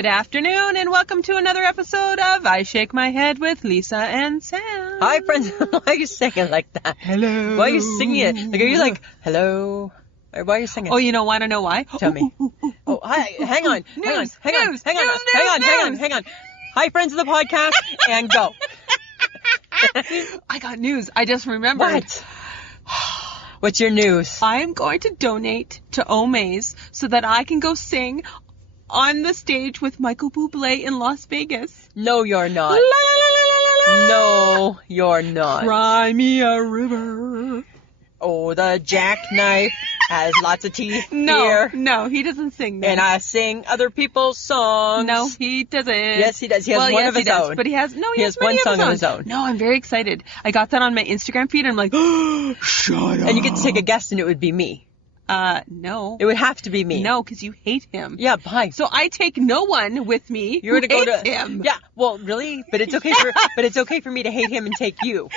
Good afternoon, and welcome to another episode of I Shake My Head with Lisa and Sam. Hi, friends. Why are you singing like that? Hello. Why are you singing it? Like, are you like, hello? Or why are you singing? Oh, you know, want to know why? Tell me. Oh, hi. Hang on. Hang on. Hi, friends of the podcast, and go. I got news. I just remembered. What? What's your news? I'm going to donate to mmmm so that I can go sing on the stage with Michael Bublé in Las Vegas. No, you're not. La, la, la, la, la, la. No, you're not. Cry me a river. Oh, the jackknife has lots of teeth No, here. he doesn't sing that. And I sing other people's songs. No, he doesn't. Yes, he does. He has one of his own. But he has one song of his own. No, I'm very excited. I got that on my Instagram feed, and I'm like, oh, shut up. And you get to take a guess, and it would be me. No. It would have to be me. No, because you hate him. Yeah, bye. So I take no one with me. You're gonna go to him. Yeah, well, really? But it's okay for me to hate him and take you.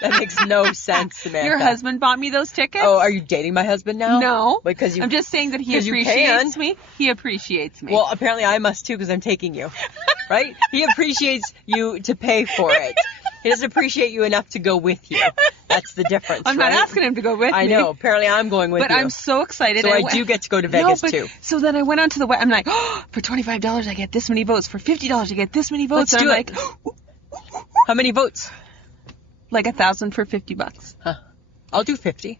That makes no sense, Samantha. Your husband bought me those tickets? Oh, are you dating my husband now? No. Because I'm just saying that he appreciates me. He appreciates me. Well, apparently I must too, because I'm taking you. Right? He appreciates you to pay for it. He doesn't appreciate you enough to go with you. That's the difference. I'm not asking him to go with me. I know. Apparently I'm going with you. But I'm so excited. So I do get to go to Vegas too. So then I went onto the web. I'm like, oh, for $25 I get this many votes. For $50 I get this many votes. Let's do it. Like, how many votes? Like 1,000 for $50. Huh. I'll do 50.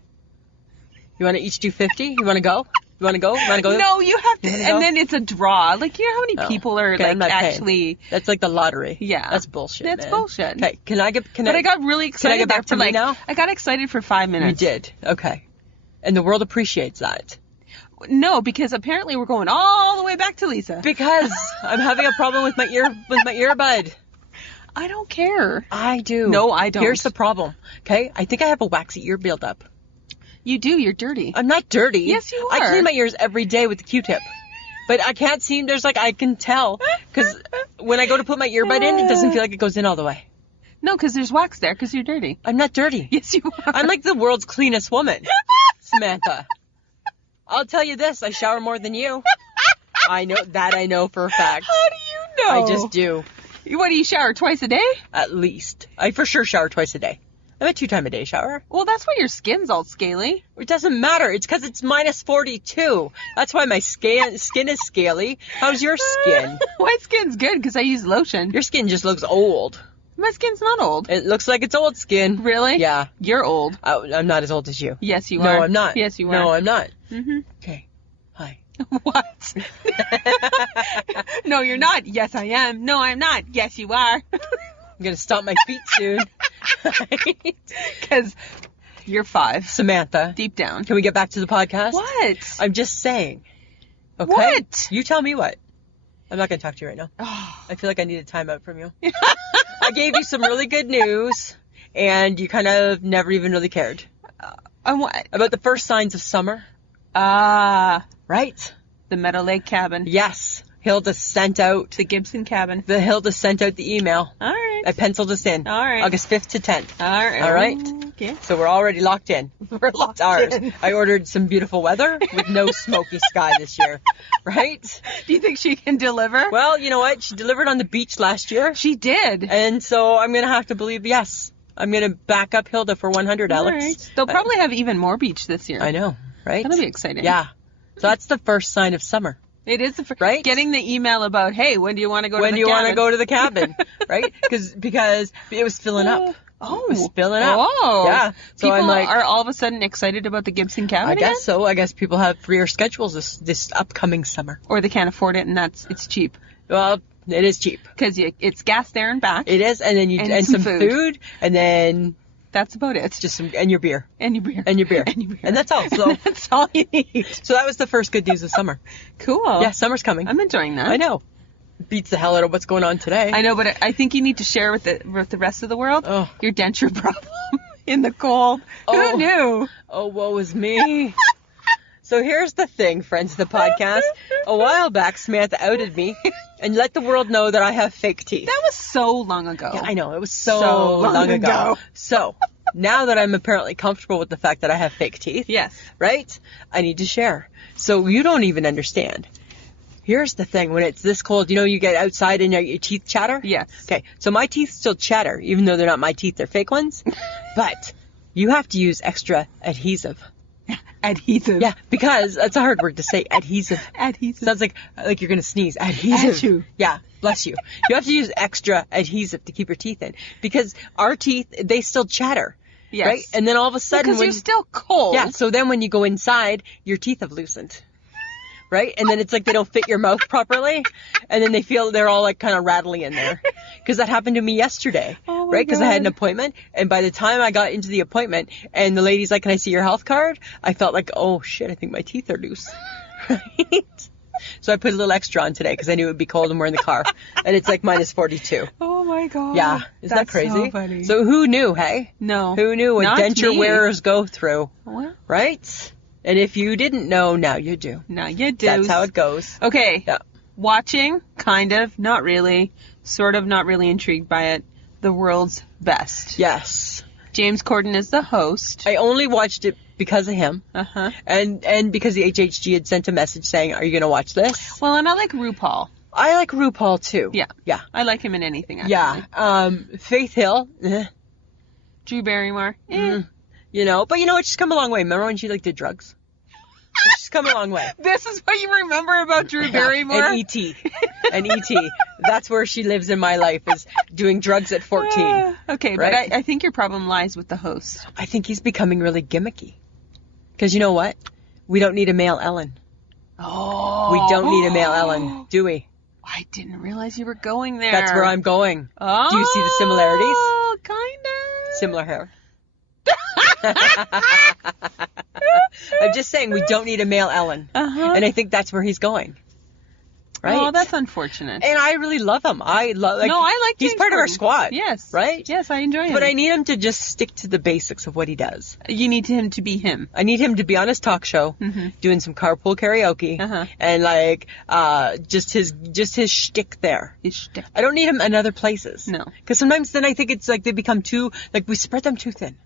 You want to each do 50? You want to go? You want to go? No, you have to. And then it's a draw. Like, you know how many people are okay, like actually. That's like the lottery. Yeah. That's bullshit. That's man. bullshit. Okay. But I got really excited. Can I get back to me now? I got excited for 5 minutes. You did. Okay. And the world appreciates that. No, because apparently we're going all the way back to Lisa. Because I'm having a problem with my earbud. I don't care. I do. No, I don't. Here's the problem. Okay? I think I have a waxy ear buildup. You do. You're dirty. I'm not dirty. Yes, you are. I clean my ears every day with the Q-tip. But I can't seem, I can tell. Because when I go to put my earbud in, it doesn't feel like it goes in all the way. No, because there's wax there, because you're dirty. I'm not dirty. Yes, you are. I'm like the world's cleanest woman, Samantha. I'll tell you this, I shower more than you. I know for a fact. How do you know? I just do. What, do you shower twice a day? At least. I for sure shower twice a day. I'm a 2-time-a-day shower. Well, that's why your skin's all scaly. It doesn't matter. It's because it's minus 42. That's why my skin is scaly. How's your skin? My skin's good because I use lotion. Your skin just looks old. My skin's not old. It looks like it's old skin. Really? Yeah. You're old. Oh, I'm not as old as you. Yes, you No, are. I'm not. Yes, you are. No, I'm not. Mm-hmm. Okay. Hi. What? No, you're not. Yes, I am. No, I'm not. Yes, you are. I'm going to stomp my feet soon. Because you're 5. Samantha. Deep down. Can we get back to the podcast? What? I'm just saying. Okay? What? You tell me what. I'm not going to talk to you right now. Oh. I feel like I need a timeout from you. I gave you some really good news, and you kind of never even really cared. What? About the first signs of summer. Right? The Meadow Lake cabin. Yes. Hilda sent out. The Gibson cabin. Hilda sent out the email. All right. I penciled us in. All right. August 5th to 10th. All right. All right? Okay. So we're already locked in. We're locked It's ours. in. I ordered some beautiful weather with no smoky sky this year. Right? Do you think she can deliver? Well, you know what? She delivered on the beach last year. She did. And so I'm going to have to believe yes. I'm going to back up Hilda for 100, Alex. All right. They'll probably have even more beach this year. I know, right? That'll be exciting. Yeah. So that's the first sign of summer. It is right? Getting the email about, hey, when do you want to go to the cabin? When do you want to go to the cabin, right? Because it was filling up. Oh. It was filling up. Oh. Yeah. So people I'm like, are all of a sudden excited about the Gibson cabin I guess again? so. I guess people have freer schedules this upcoming summer. Or they can't afford it, and it's cheap. Well, it is cheap. Because it's gas there and back. It is, and then and some food, and then that's about it. Just and your beer. And your beer. And your beer. And your beer. And that's all. So that's all you need. So that was the first good news of summer. Cool. Yeah, summer's coming. I'm enjoying that. I know. Beats the hell out of what's going on today. I know, but I think you need to share with the rest of the world your denture problem in the cold. Who knew? Oh, woe is me. So here's the thing, friends of the podcast. A while back, Samantha outed me and let the world know that I have fake teeth. That was so long ago. Yeah, I know. It was so long ago. So now that I'm apparently comfortable with the fact that I have fake teeth, yes, right? I need to share. So you don't even understand. Here's the thing. When it's this cold, you get outside and your teeth chatter? Yes. Okay, so my teeth still chatter, even though they're not my teeth, they're fake ones. But you have to use extra adhesive. Adhesive. Yeah, because that's a hard word to say. Adhesive. Adhesive. Sounds like you're going to sneeze. Adhesive. Achoo. Yeah, bless you. You have to use extra adhesive to keep your teeth in. Because our teeth, they still chatter. Yes. Right? And then all of a sudden... Because you're still cold. Yeah, so then when you go inside, your teeth have loosened. Right? And then it's like they don't fit your mouth properly. And then they're all like kind of rattly in there. Because that happened to me yesterday. Oh my right? Because I had an God. appointment. And by the time I got into the appointment and the lady's like, can I see your health card? I felt like, oh shit, I think my teeth are loose. Right? So I put a little extra on today because I knew it would be cold and we're in the car. And it's like minus 42. Oh my God. Yeah. Isn't that That's crazy? So funny. So who knew, hey? No. Who knew what Not denture me. wearers go through? Well, Right? And if you didn't know, now you do. now you do. That's how it goes. Okay. Yeah. Watching, kind of, not really, sort of not really intrigued by it. The World's Best. Yes. James Corden is the host. I only watched it because of him. Uh-huh. And because the HHG had sent a message saying, are you going to watch this? Well, and I like RuPaul. I like RuPaul too. Yeah. Yeah. I like him in anything, actually. Yeah. Faith Hill. Drew Barrymore. But she's come a long way. Remember when she did drugs? She's come a long way. This is what you remember about Drew Barrymore? And E.T. And E.T. That's where she lives in my life, is doing drugs at 14. Okay, Right? but I think your problem lies with the host. I think he's becoming really gimmicky. Because you know what? We don't need a male Ellen. Oh. We don't need a male Ellen, do we? I didn't realize you were going there. That's where I'm going. Oh, Do you see the similarities? Kind of. Similar hair. I'm just saying we don't need a male Ellen. Uh-huh. And I think that's where he's going. Right? Oh, that's unfortunate. And I really love him. I like James he's part of our Corden. squad. Yes. Right? Yes, I enjoy him. But I need him to just stick to the basics of what he does. You need him to be him. I need him to be on his talk show, doing some carpool karaoke, Uh-huh. and just his shtick there. His shtick. I don't need him in other places. No. Because sometimes then I think it's like they become too, we spread them too thin.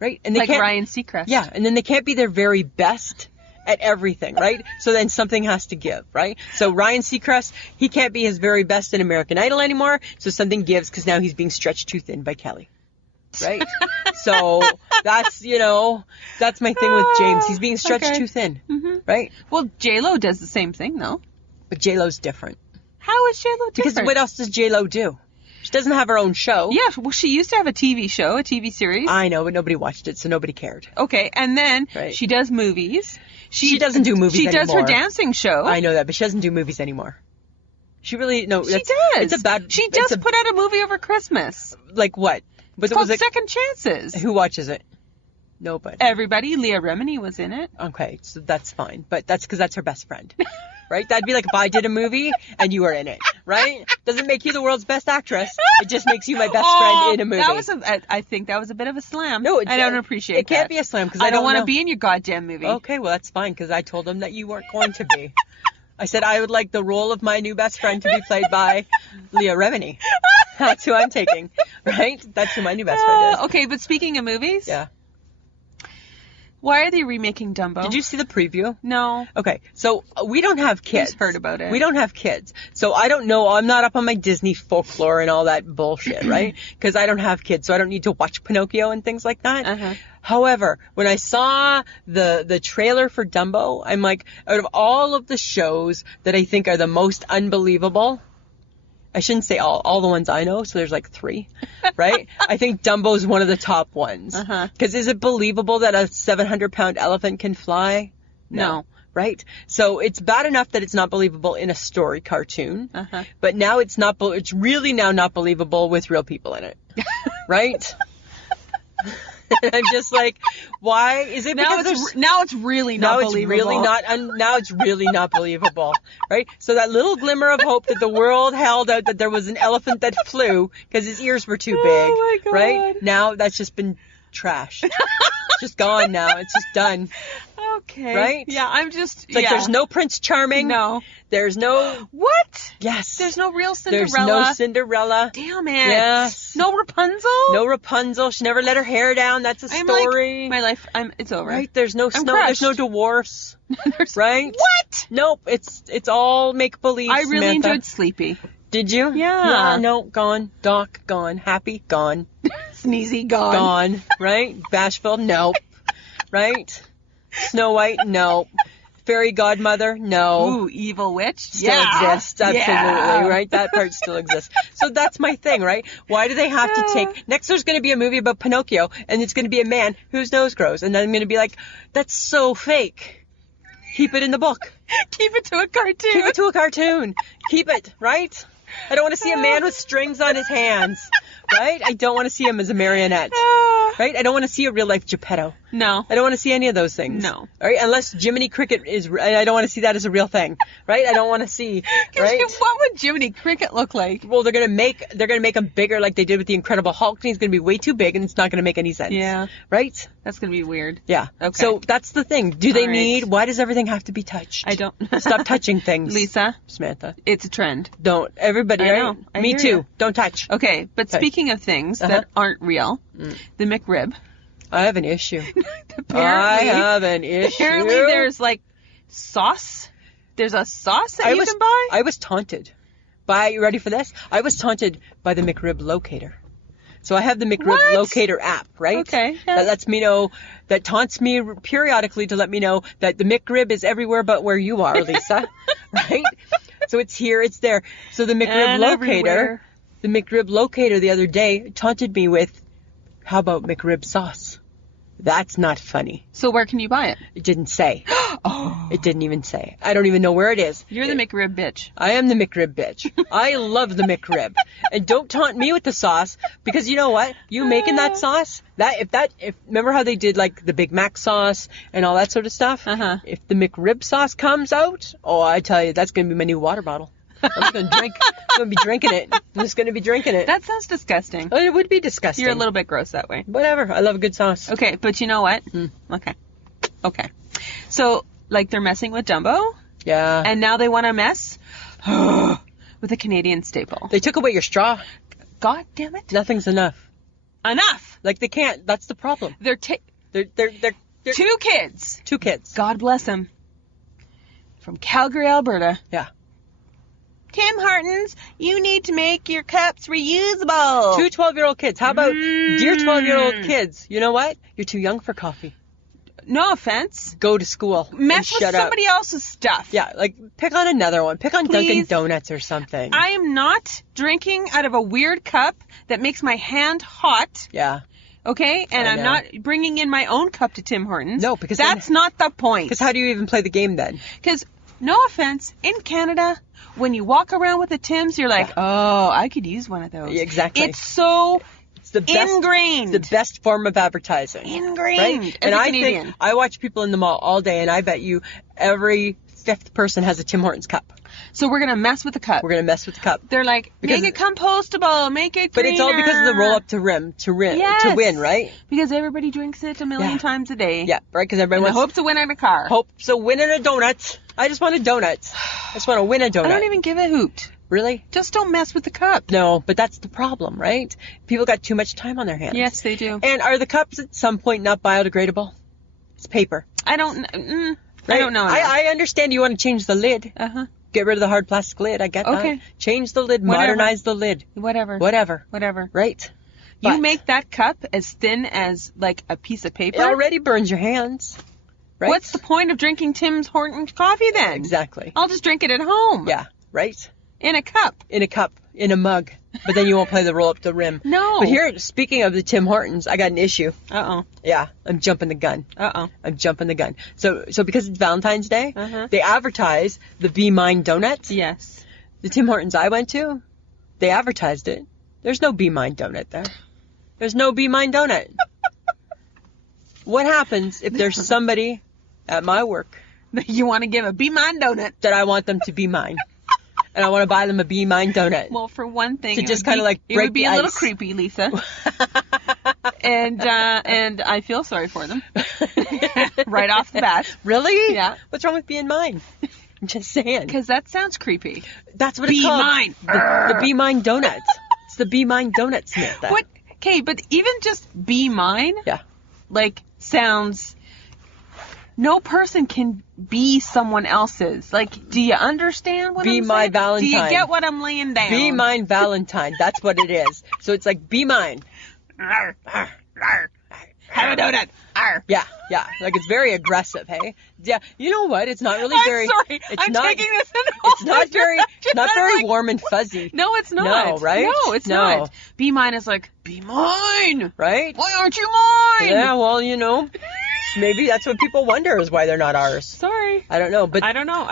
Right? And they Like can't, Ryan Seacrest. Yeah, and then they can't be their very best at everything, right? So then something has to give, right? So Ryan Seacrest, he can't be his very best in American Idol anymore, so something gives because now he's being stretched too thin by Kelly. Right? So that's my thing with James. He's being stretched Okay. too thin, right? Well, J-Lo does the same thing, though. But J-Lo's different. How is J-Lo different? Because what else does J-Lo do? She doesn't have her own show. Yeah, well, she used to have a TV show, a TV series. I know, but nobody watched it, so nobody cared. Okay, and then Right. she does movies. She doesn't do movies She does her anymore. dancing show. I know that, but she doesn't do movies anymore. She really, no. She that's, does. It's a bad... She it's just a- put out a movie over Christmas. Like what? It's called Second Chances. Who watches it? Nobody. Everybody. Leah Remini was in it. Okay, so that's fine. But that's because that's her best friend. Right? That'd be like if I did a movie and you were in it. Right? Doesn't make you the world's best actress. It just makes you my best friend in a movie. I think that was a bit of a slam. No, I don't appreciate it. It can't that. be a slam because I don't want know. to be in your goddamn movie. Okay, well, that's fine because I told them that you weren't going to be. I said I would like the role of my new best friend to be played by Leah Remini. That's who I'm taking. Right? That's who my new best friend is. Okay, but speaking of movies. Yeah. Why are they remaking Dumbo? Did you see the preview? No. Okay, so we don't have kids. Just heard about it. We don't have kids. So I don't know. I'm not up on my Disney folklore and all that bullshit, right? Because I don't have kids, so I don't need to watch Pinocchio and things like that. Uh-huh. However, when I saw the trailer for Dumbo, I'm like, out of all of the shows that I think are the most unbelievable, I shouldn't say all the ones I know, so there's like 3, right? I think Dumbo's one of the top ones. Because is it believable that a 700-pound elephant can fly? No. Right? So it's bad enough that it's not believable in a story cartoon, but now it's really now not believable with real people in it. Right? And I'm just like, why is it? Now it's really not believable. Now it's really not believable, right? So that little glimmer of hope that the world held out that there was an elephant that flew because his ears were too big, Oh my God. right? Now that's just been trashed. just gone now. It's just done. Okay. Right? Yeah, I'm just. It's like there's no Prince Charming. No. There's no. What? Yes. There's no real Cinderella. There's no Cinderella. Damn it. Yes. No Rapunzel. No Rapunzel. She never let her hair down. That's a story. Like, my life. It's over. Right? There's no snow. crushed. There's no dwarfs. Right? What? Nope. It's all make believe. I really Samantha. enjoyed Sleepy. Did you? Yeah. No. Gone. Doc. Gone. Happy. Gone. Sneezy gone. Gone. Right? Bashful. Nope. Right? Snow White. No. Fairy Godmother. No. Ooh, Evil Witch. Still exists, absolutely, Yeah. right? That part still exists. So that's my thing, right? Why do they have to take... Next there's going to be a movie about Pinocchio, and it's going to be a man whose nose grows, and then I'm going to be like, that's so fake. Keep it in the book. Keep it to a cartoon. Keep it to a cartoon. Keep it, right? I don't want to see a man with strings on his hands, right? I don't want to see him as a marionette, right? I don't want to see a real-life Geppetto. No. I don't want to see any of those things. No. All right? Unless Jiminy Cricket is... I don't want to see that as a real thing, right? I don't want to see, right? What would Jiminy Cricket look like? Well, they're gonna make him bigger like they did with the Incredible Hulk, and he's gonna be way too big, and it's not gonna make any sense. Yeah. Right? That's going to be weird. Yeah. Okay. So that's the thing. Do they All right. need? Why does everything have to be touched? I don't... Stop touching things, Lisa, Samantha. it's a trend. Don't. Everybody. I right? know. I Me hear too. you. Don't touch. Okay, but Okay. speaking of things Uh-huh. that aren't real, the McRib. I have an issue. Apparently, I have an issue. apparently there's like sauce. There's a sauce that you can buy? I was taunted by. You ready for this? I was taunted by the McRib locator. So I have the McRib What? locator app, right? Okay, yeah. That lets me know, that taunts me periodically to let me know that the McRib is everywhere but where you are, Lisa. Right? So it's here, it's there. So the McRib And locator, everywhere. The other day taunted me with, how about McRib sauce? That's not funny. So where can you buy it? It didn't say. Oh, It didn't even say. I don't even know where it is. you're the McRib bitch. I am the McRib bitch. I love the McRib. And don't taunt me with the sauce, because you know what? You making that sauce, remember how they did like the Big Mac sauce and all that sort of stuff? Uh-huh. If the McRib sauce comes out, oh, I tell you, that's going to be my new water bottle. I'm just going to be drinking it. I'm just going to be drinking it. That sounds disgusting. Oh, it would be disgusting. You're a little bit gross that way. Whatever. I love a good sauce. Okay, but you know what? Okay. So, like, they're messing with Dumbo, Yeah. and now they want to mess with a Canadian staple. They took away your straw. God damn it. Nothing's enough. Enough! Like, they can't. That's the problem. They're They're two kids. two kids. God bless them. From Calgary, Alberta. Yeah. Tim Hortons, you need to make your cups reusable. Two 12-year-old kids. How about dear 12-year-old kids? You know what? You're too young for coffee. No offense. Go to school. and Mess with shut up. somebody else's stuff. Yeah, like pick on another one. Pick on Dunkin' Please. Donuts or something. I am not drinking out of a weird cup that makes my hand hot. Yeah. Okay? And I I'm know. not bringing in my own cup to Tim Hortons. No, because that's not the point. Because how do you even play the game then? Because, no offense, in Canada, when you walk around with the Tims, you're like, oh, I could use one of those. Yeah, exactly. It's so It's the best. ingrained. It's the best form of advertising. Ingrained. Right? As And a I Canadian. think I watch people in the mall all day, and I bet you every fifth person has a Tim Hortons cup. So we're going to mess with the cup. We're gonna mess with the cup. They're like, Because- make it compostable, make it But it's all because of the greener. roll up to rim to Yes. win, right? Because everybody drinks it a million Yeah. times a day. Yeah, right. Because everybody And the wants hopes of winning a car. hopes of winning a donut. I just want a donut. I just want to win a donut. I don't even give a hoot. Really? Just don't mess with the cup. No, but that's the problem, right? People got too much time on their hands. Yes, they do. And are the cups at some point not biodegradable? It's paper. I don't Right? I don't know. I understand you want to change the lid. Uh-huh. Get rid of the hard plastic lid. I get Okay. that. Change the lid. Whatever. Modernize the lid. Whatever. Whatever. Right? You But make that cup as thin as like a piece of paper. it already burns your hands. Right? What's the point of drinking Tim Hortons coffee then? Exactly. I'll just drink it at home. Yeah. Right? In a cup. In a cup. In a mug. But then you won't play the roll up the rim. No. But here, speaking of the Tim Hortons, I got an issue. Uh-oh. Yeah. I'm jumping the gun. Uh-oh. I'm jumping the gun. So because it's Valentine's Day, Uh-huh. they advertise the Be Mine donut. Yes. The Tim Hortons I went to, they advertised it. There's no Be Mine donut there. There's no Be Mine donut. What happens if there's somebody at my work You want to give a Be Mine donut. that I want them to be mine? And I want to buy them a Be Mine donut. Well, for one thing, To it just would kinda, be- like, it break would be the a little ice. creepy, Lisa. and I feel sorry for them right off the bat. Really? Yeah. What's wrong with being mine? I'm just saying. Because that sounds creepy. That's what it's Be called. mine. The Be Mine Donuts. It's the Be Mine Donut Smith. What? Okay, but even just be mine, Yeah. like, sounds. No person can be someone else's. Like, do you understand what Be I'm my saying? Valentine. Do you get what I'm laying down? Be Mine Valentine. That's what it is. So it's like, be mine. Arr, arr, arr. Have a donut. Arr. Yeah, yeah. Like it's very aggressive, hey? Yeah. You know what? It's not really I'm very. sorry. It's I'm not. taking this in It's not very. It's not very like, warm and fuzzy. No, it's not. No, right? No, it's No. not. Be mine is like, be mine. Right? Why aren't you mine? Yeah. Well, you know, maybe that's what people wonder is why they're not ours. Sorry. I don't know, but I don't know.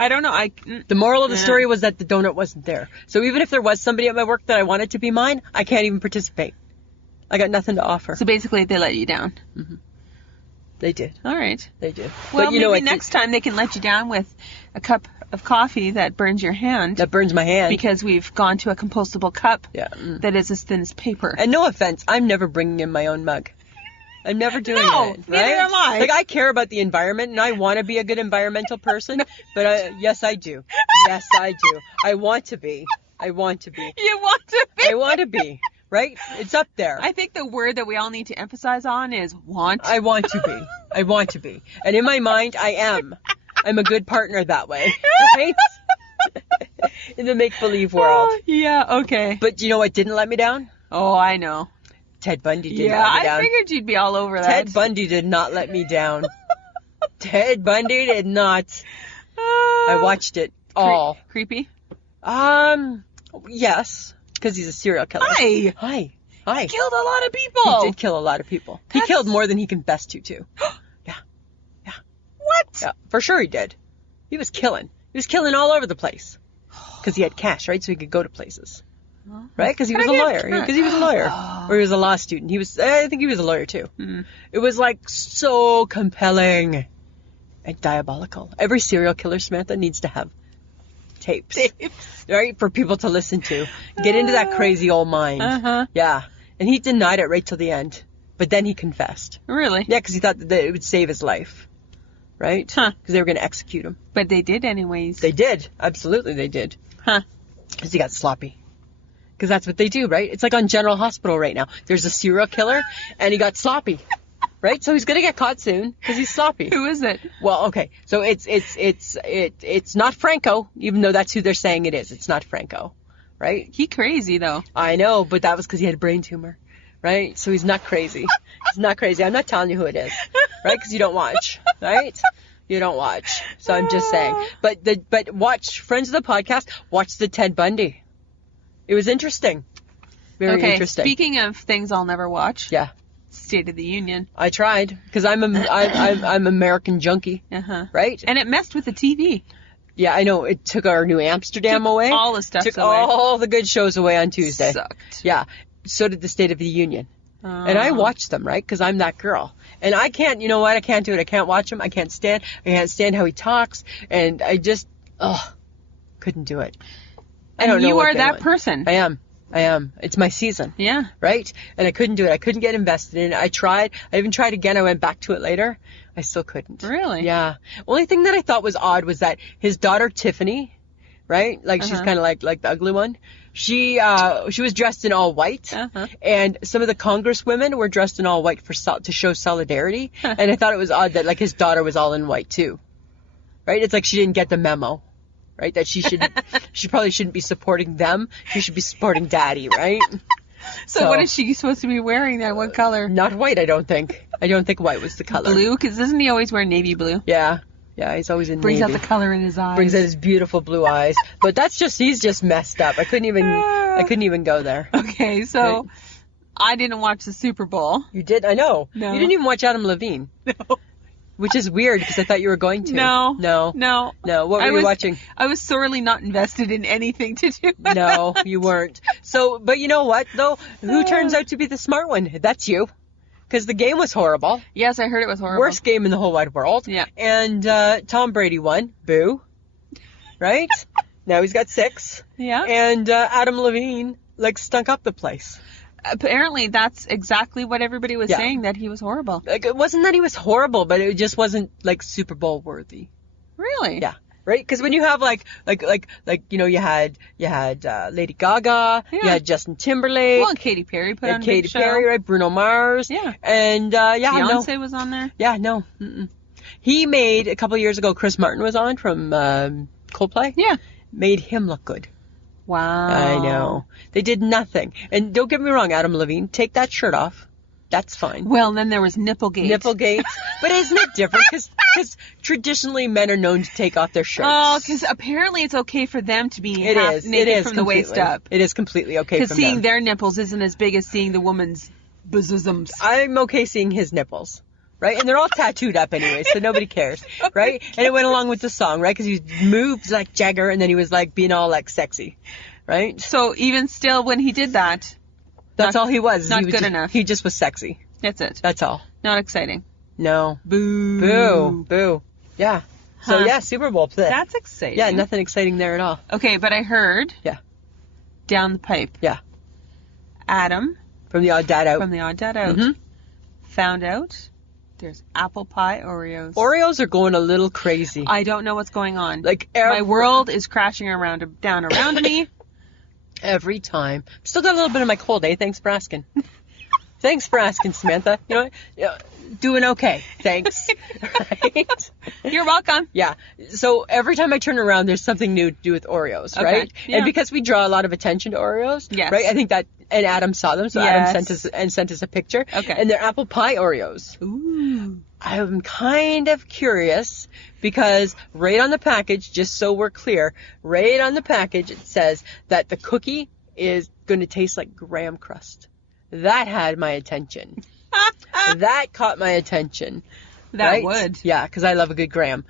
the moral of the Yeah. story was that the donut wasn't there. So even if there was somebody at my work that I wanted to be mine, I can't even participate. I got nothing to offer. So basically, they let you down. They did. All right. They did. Well, but you know maybe what? next time they can let you down with a cup of coffee that burns your hand That burns my hand. because we've gone to a compostable cup Yeah. that is as thin as paper. And no offense, I'm never bringing in my own mug. I'm never doing No, that. neither Right? am I. Like I care about the environment and I want to be a good environmental person, but yes, I do. Yes, I do. I want to be. I want to be. You want to be? I want to be. Right? It's up there. I think the word that we all need to emphasize on is want. I want to be. I want to be. And in my mind, I am. I'm a good partner that way. Right? In the make-believe world. Oh, yeah, okay. But you know what didn't let me down? Oh, I know. Ted Bundy didn't Yeah, let me I down. figured you'd be all over that. Ted Bundy did not let me down. Ted Bundy did not. I watched it all. Creepy? Yes, because he's a serial killer. Hi! Hi. Killed a lot of people! He did kill a lot of people. He That's- killed more than he confessed to, too. What? Yeah, for sure he did. He was killing. He was killing all over the place. Because he had cash, right? So he could go to places. Right? Because he was a lawyer. Because he was a lawyer. Or he was a law student. I think he was a lawyer, too. It was, like, so compelling and diabolical. Every serial killer, Samantha, needs to have tapes. Right? For people to listen to. Get into that crazy old mind. Uh-huh. Yeah. And he denied it right till the end. But then he confessed. Really? Yeah, because he thought that it would save his life. Right? Huh. Because they were going to execute him. But they did anyways. They did. Absolutely they did. Huh. Because he got sloppy. Because that's what they do, right? It's like on General Hospital right now. There's a serial killer, and he got sloppy. Right? So he's going to get caught soon because he's sloppy. Who is it? Well, okay. So it's not Franco, even though that's who they're saying it is. It's not Franco. Right? He crazy, though. I know, but that was because he had a brain tumor. Right? So he's not crazy. He's not crazy. I'm not telling you who it is. Right? Because you don't watch. Right? You don't watch. So I'm just saying. But watch, friends of the podcast, watch the Ted Bundy. It was interesting. Very interesting. Speaking of things I'll never watch. Yeah. State of the Union. I tried. Because I'm American junkie. Uh-huh. Right? And it messed with the TV. Yeah, I know. It took our New Amsterdam away. All the stuff Took away. all the good shows away on Tuesday. Sucked. Yeah. So did the State of the Union. And I watched them, right? Because I'm that girl. And I can't, you know what? I can't do it. I can't watch him. I can't stand how he talks. And I just, couldn't do it. I don't know you what are they that want. person. I am. It's my season. Yeah. Right? And I couldn't do it. I couldn't get invested in it. I tried. I even tried again. I went back to it later. I still couldn't. Really? Yeah. Only thing that I thought was odd was that his daughter Tiffany, right? Like she's kind of like the ugly one. She was dressed in all white, and some of the congresswomen were dressed in all white to show solidarity. And I thought it was odd that like his daughter was all in white too, right? It's like she didn't get the memo, right? That she probably shouldn't be supporting them. She should be supporting Daddy, right? So what is she supposed to be wearing then? What color? Not white, I don't think. I don't think white was the color. Blue? Because doesn't he always wear navy blue? Yeah. Yeah, he's always in Brings navy. out the color in his eyes. Brings out his beautiful blue eyes. But he's just messed up. I couldn't even go there. Okay, so Right. I didn't watch the Super Bowl. You did? I know. No. You didn't even watch Adam Levine. No. Which is weird because I thought you were going to. No. No. No. No. What were you watching? I was sorely not invested in anything to do with No, that. you weren't. So, but you know what, though? Who turns out to be the smart one? That's you. Because the game was horrible. Yes, I heard it was horrible. Worst game in the whole wide world. Yeah. And Tom Brady won. Boo. Right? Now he's got 6. Yeah. And Adam Levine, stunk up the place. apparently that's exactly what everybody was Yeah. saying, that he was horrible. Like, it wasn't that he was horrible, but it just wasn't like Super Bowl worthy. Really? Yeah. Right? Because when you have you had Lady Gaga, you Yeah. had Justin Timberlake, Well, and Katy Perry put on a Katy big show. Perry, right? Bruno Mars. Yeah. And Beyonce was on there. Yeah, no. Mm-mm. He made, a couple years ago, Chris Martin was on from Coldplay. Yeah. Made him look good. Wow. I know. They did nothing. And don't get me wrong, Adam Levine, take that shirt off. That's fine. Well, and then there was Nipplegate. Nipplegate. But isn't it different? Because traditionally men are known to take off their shirts. Oh, because apparently it's okay for them to be It half is. naked It is from the waist completely. up. It is completely okay Because for seeing them. their nipples isn't as big as seeing the woman's bosoms. I'm okay seeing his nipples. Right? And they're all tattooed up anyway, so nobody cares. Right? And it went along with the song, right? Because he moved like Jagger, and then he was like being all like sexy. Right? So even still, when he did that, That's Not- all he was. not He was good just- enough. He just was sexy. that's it. That's all. Not exciting. No. Boo. Boo. Boo. Yeah. So Huh. yeah, Super Bowl. Bleh. That's exciting. Yeah, nothing exciting there at all. Okay, but I heard. Yeah. Down the pipe. Yeah. Adam From the Odd Dad Out. from the Odd Dad Out Mhm. found out there's apple pie Oreos. Oreos are going a little crazy. I don't know what's going on. Like My world is crashing down around me. every time. Still got a little bit of my cold, eh? Thanks for asking. Thanks for asking, Samantha. You know what? Yeah, doing okay. Thanks. Right? You're welcome. Yeah. So every time I turn around, there's something new to do with Oreos, right? Okay. Yeah. And because we draw a lot of attention to Oreos, Yes. right? I think that, and Adam saw them, so Yes. Adam sent us a picture. Okay. And they're apple pie Oreos. Ooh. I'm kind of curious because right on the package, just so we're clear, right on the package it says that the cookie is going to taste like graham crust. That had my attention. That caught my attention. That right? would. Yeah, because I love a good graham.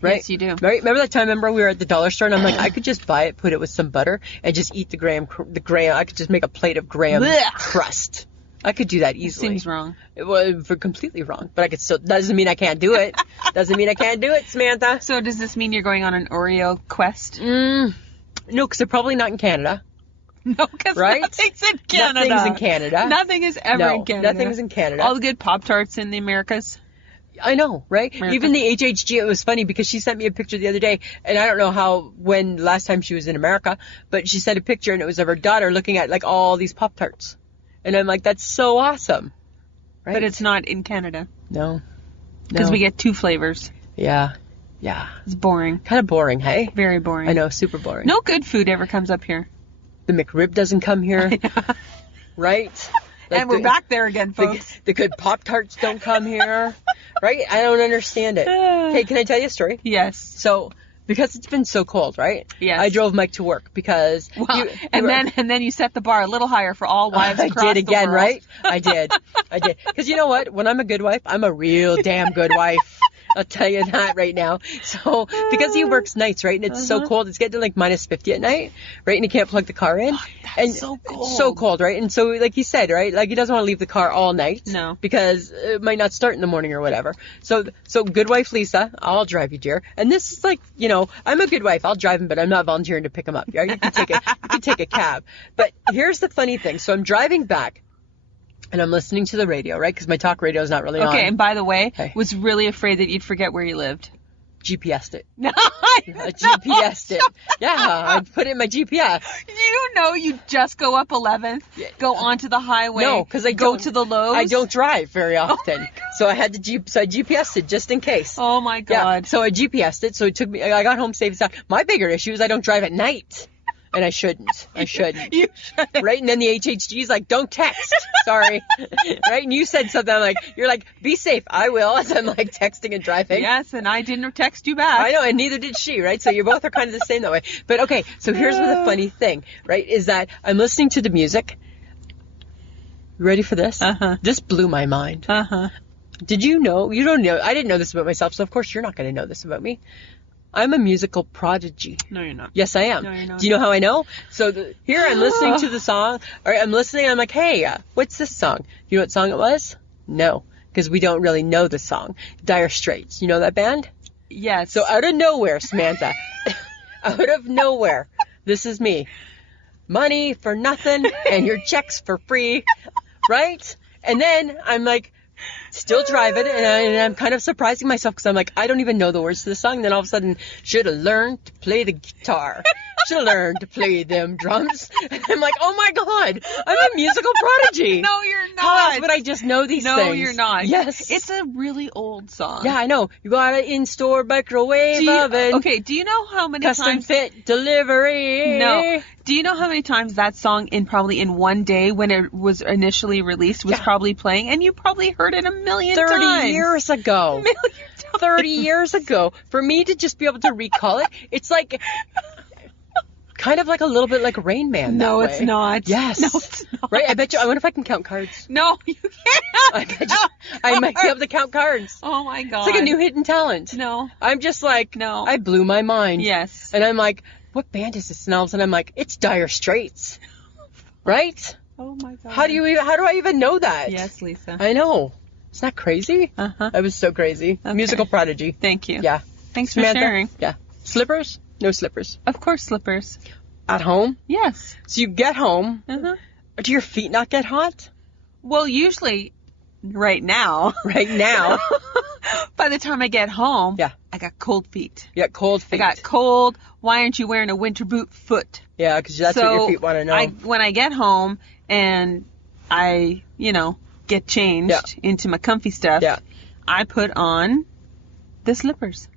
Right? Yes, you do. Right? Remember that time? Remember we were at the dollar store and I'm like, I could just buy it, put it with some butter, and just eat the graham. I could just make a plate of graham Blech. crust. I could do that easily. Seems wrong. Well, completely wrong. But I could still. Doesn't mean I can't do it. Doesn't mean I can't do it, Samantha. So does this mean you're going on an Oreo quest? No, because they're probably not in Canada. No, because Right? nothing's in Canada. Nothing's in Canada. Nothing is ever No, in Canada. nothing's in Canada. All the good Pop-Tarts in the Americas. I know, right? America. Even the HHG, it was funny because she sent me a picture the other day, and I don't know when last time she was in America, but she sent a picture and it was of her daughter looking at like all these Pop-Tarts. And I'm like, that's so awesome. Right? But it's not in Canada. No. Because No. we get 2 flavors. Yeah. Yeah. It's boring. Kind of boring, hey? Very boring. I know, super boring. No good food ever comes up here. The McRib doesn't come here, right? Like and we're back there again, folks. The good Pop-Tarts don't come here, right? I don't understand it. Hey, can I tell you a story? Yes. So, because it's been so cold, right? Yes. I drove Mike to work because Well, and then you set the bar a little higher for all wives I across did again, the world. right? I did. Because you know what? When I'm a good wife, I'm a real damn good wife. I'll tell you that right now. So, because he works nights, right? And it's so cold, it's getting to like minus 50 at night, right? And he can't plug the car in. And so cold. So cold, right? And so, like he said, right? Like he doesn't want to leave the car all night. No. Because it might not start in the morning or whatever. So good wife Lisa, I'll drive you, dear. And this is like, I'm a good wife. I'll drive him, but I'm not volunteering to pick him up. Right? You can take a cab. But here's the funny thing. So I'm driving back. And I'm listening to the radio, right? Because my talk radio is not really on. Okay, and by the way, Okay. was really afraid that you'd forget where you lived. GPS'd it. No, I GPS'd it. Yeah, I put it in my GPS. you just go up 11th, go onto the highway. No, because I go don't- to the Lowe's. I don't drive very often. So I had to so I GPS'd it just in case. Oh my Yeah, God. so I GPS'd it, so it took me, I got home safe and sound. My bigger issue is I don't drive at night. And I shouldn't. You should. Right? And then the HHG is like, don't text. Sorry. Right? And you said something, you're like, be safe. I will, as I'm like texting and driving. Yes, and I didn't text you back. I know, and neither did she, right? So you both are kind of the same that way. But okay, so here's the funny thing, right? Is that I'm listening to the music. You ready for this? Uh-huh. This blew my mind. Uh-huh. Did you know? You don't know. I didn't know this about myself, so of course you're not going to know this about me. I'm a musical prodigy. No, you're not. Yes, I am. No, you're not. Do you know how I know? So here I'm listening to the song, or I'm listening, I'm like, hey, what's this song? You know what song it was? No, because we don't really know the song. Dire Straits. You know that band? Yes. So out of nowhere, Samantha, out of nowhere, this is me. money for nothing and your checks for free, right? And then I'm like, still driving, and I'm kind of surprising myself because I'm like, I don't even know the words to the song. Then all of a sudden, should have learned to play the guitar. Should have learned to play them drums. And I'm like, oh my God, I'm a musical prodigy. No, you're not. How else would I just know these things? No, you're not. Yes. It's a really old song. Yeah, I know. You got an in-store microwave oven. Okay, do you know how many Custom times... fit delivery. No. Do you know how many times that song probably in one day when it was initially released was probably playing? And you probably heard it a million 30 times. years ago. 30 years ago. For me to just be able to recall it, it's like... kind of like a little bit like Rain Man. No, that it's way. not. Yes. No, it's not. Right? I bet you. I wonder if I can count cards. No, you can't. I bet you. I might be able to count cards. Oh my God. It's like a new hidden talent. No. I'm just like, No. I blew my mind. Yes. And I'm like, what band is this? And all of a sudden I'm like, it's Dire Straits. Right? Oh my God. How do I even know that? Yes, Lisa. I know. Isn't that crazy? Uh-huh. I was so crazy. Okay. Musical prodigy. Thank you. Yeah. Thanks for Samantha? sharing. Yeah. Slippers? No slippers. Of course, slippers. At home? Yes. So you get home. Uh-huh. Do your feet not get hot? Well, usually, right now, Right now. by the time I get home, Yeah. I got cold feet. You got cold feet. I got cold. Why aren't you wearing a winter boot foot? Yeah, because that's what your feet want to know. When I get home and I, get changed into my comfy stuff, Yeah. I put on the slippers.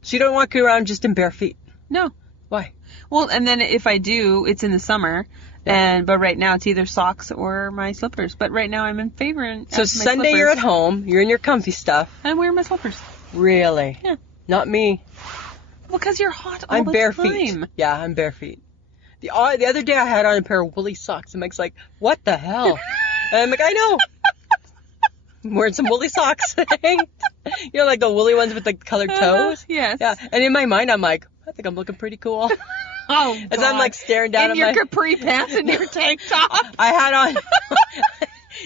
So you don't walk around just in bare feet? No. Why? Well, and then if I do, it's in the summer. But right now it's either socks or my slippers. But right now I'm in favor of So my Sunday slippers. you're at home, you're in your comfy stuff. I'm wearing my slippers. Really? Yeah. Not me. Because you're hot all I'm the bare time. feet. Yeah, I'm bare feet. The other day I had on a pair of woolly socks and Mike's like, what the hell? And I'm like, I know. I'm wearing some woolly socks. Like the woolly ones with the colored toes. Yes. Yeah. And in my mind I'm like, I think I'm looking pretty cool. Oh, As I'm like staring down in at your my... capri pants and your tank top. I had on...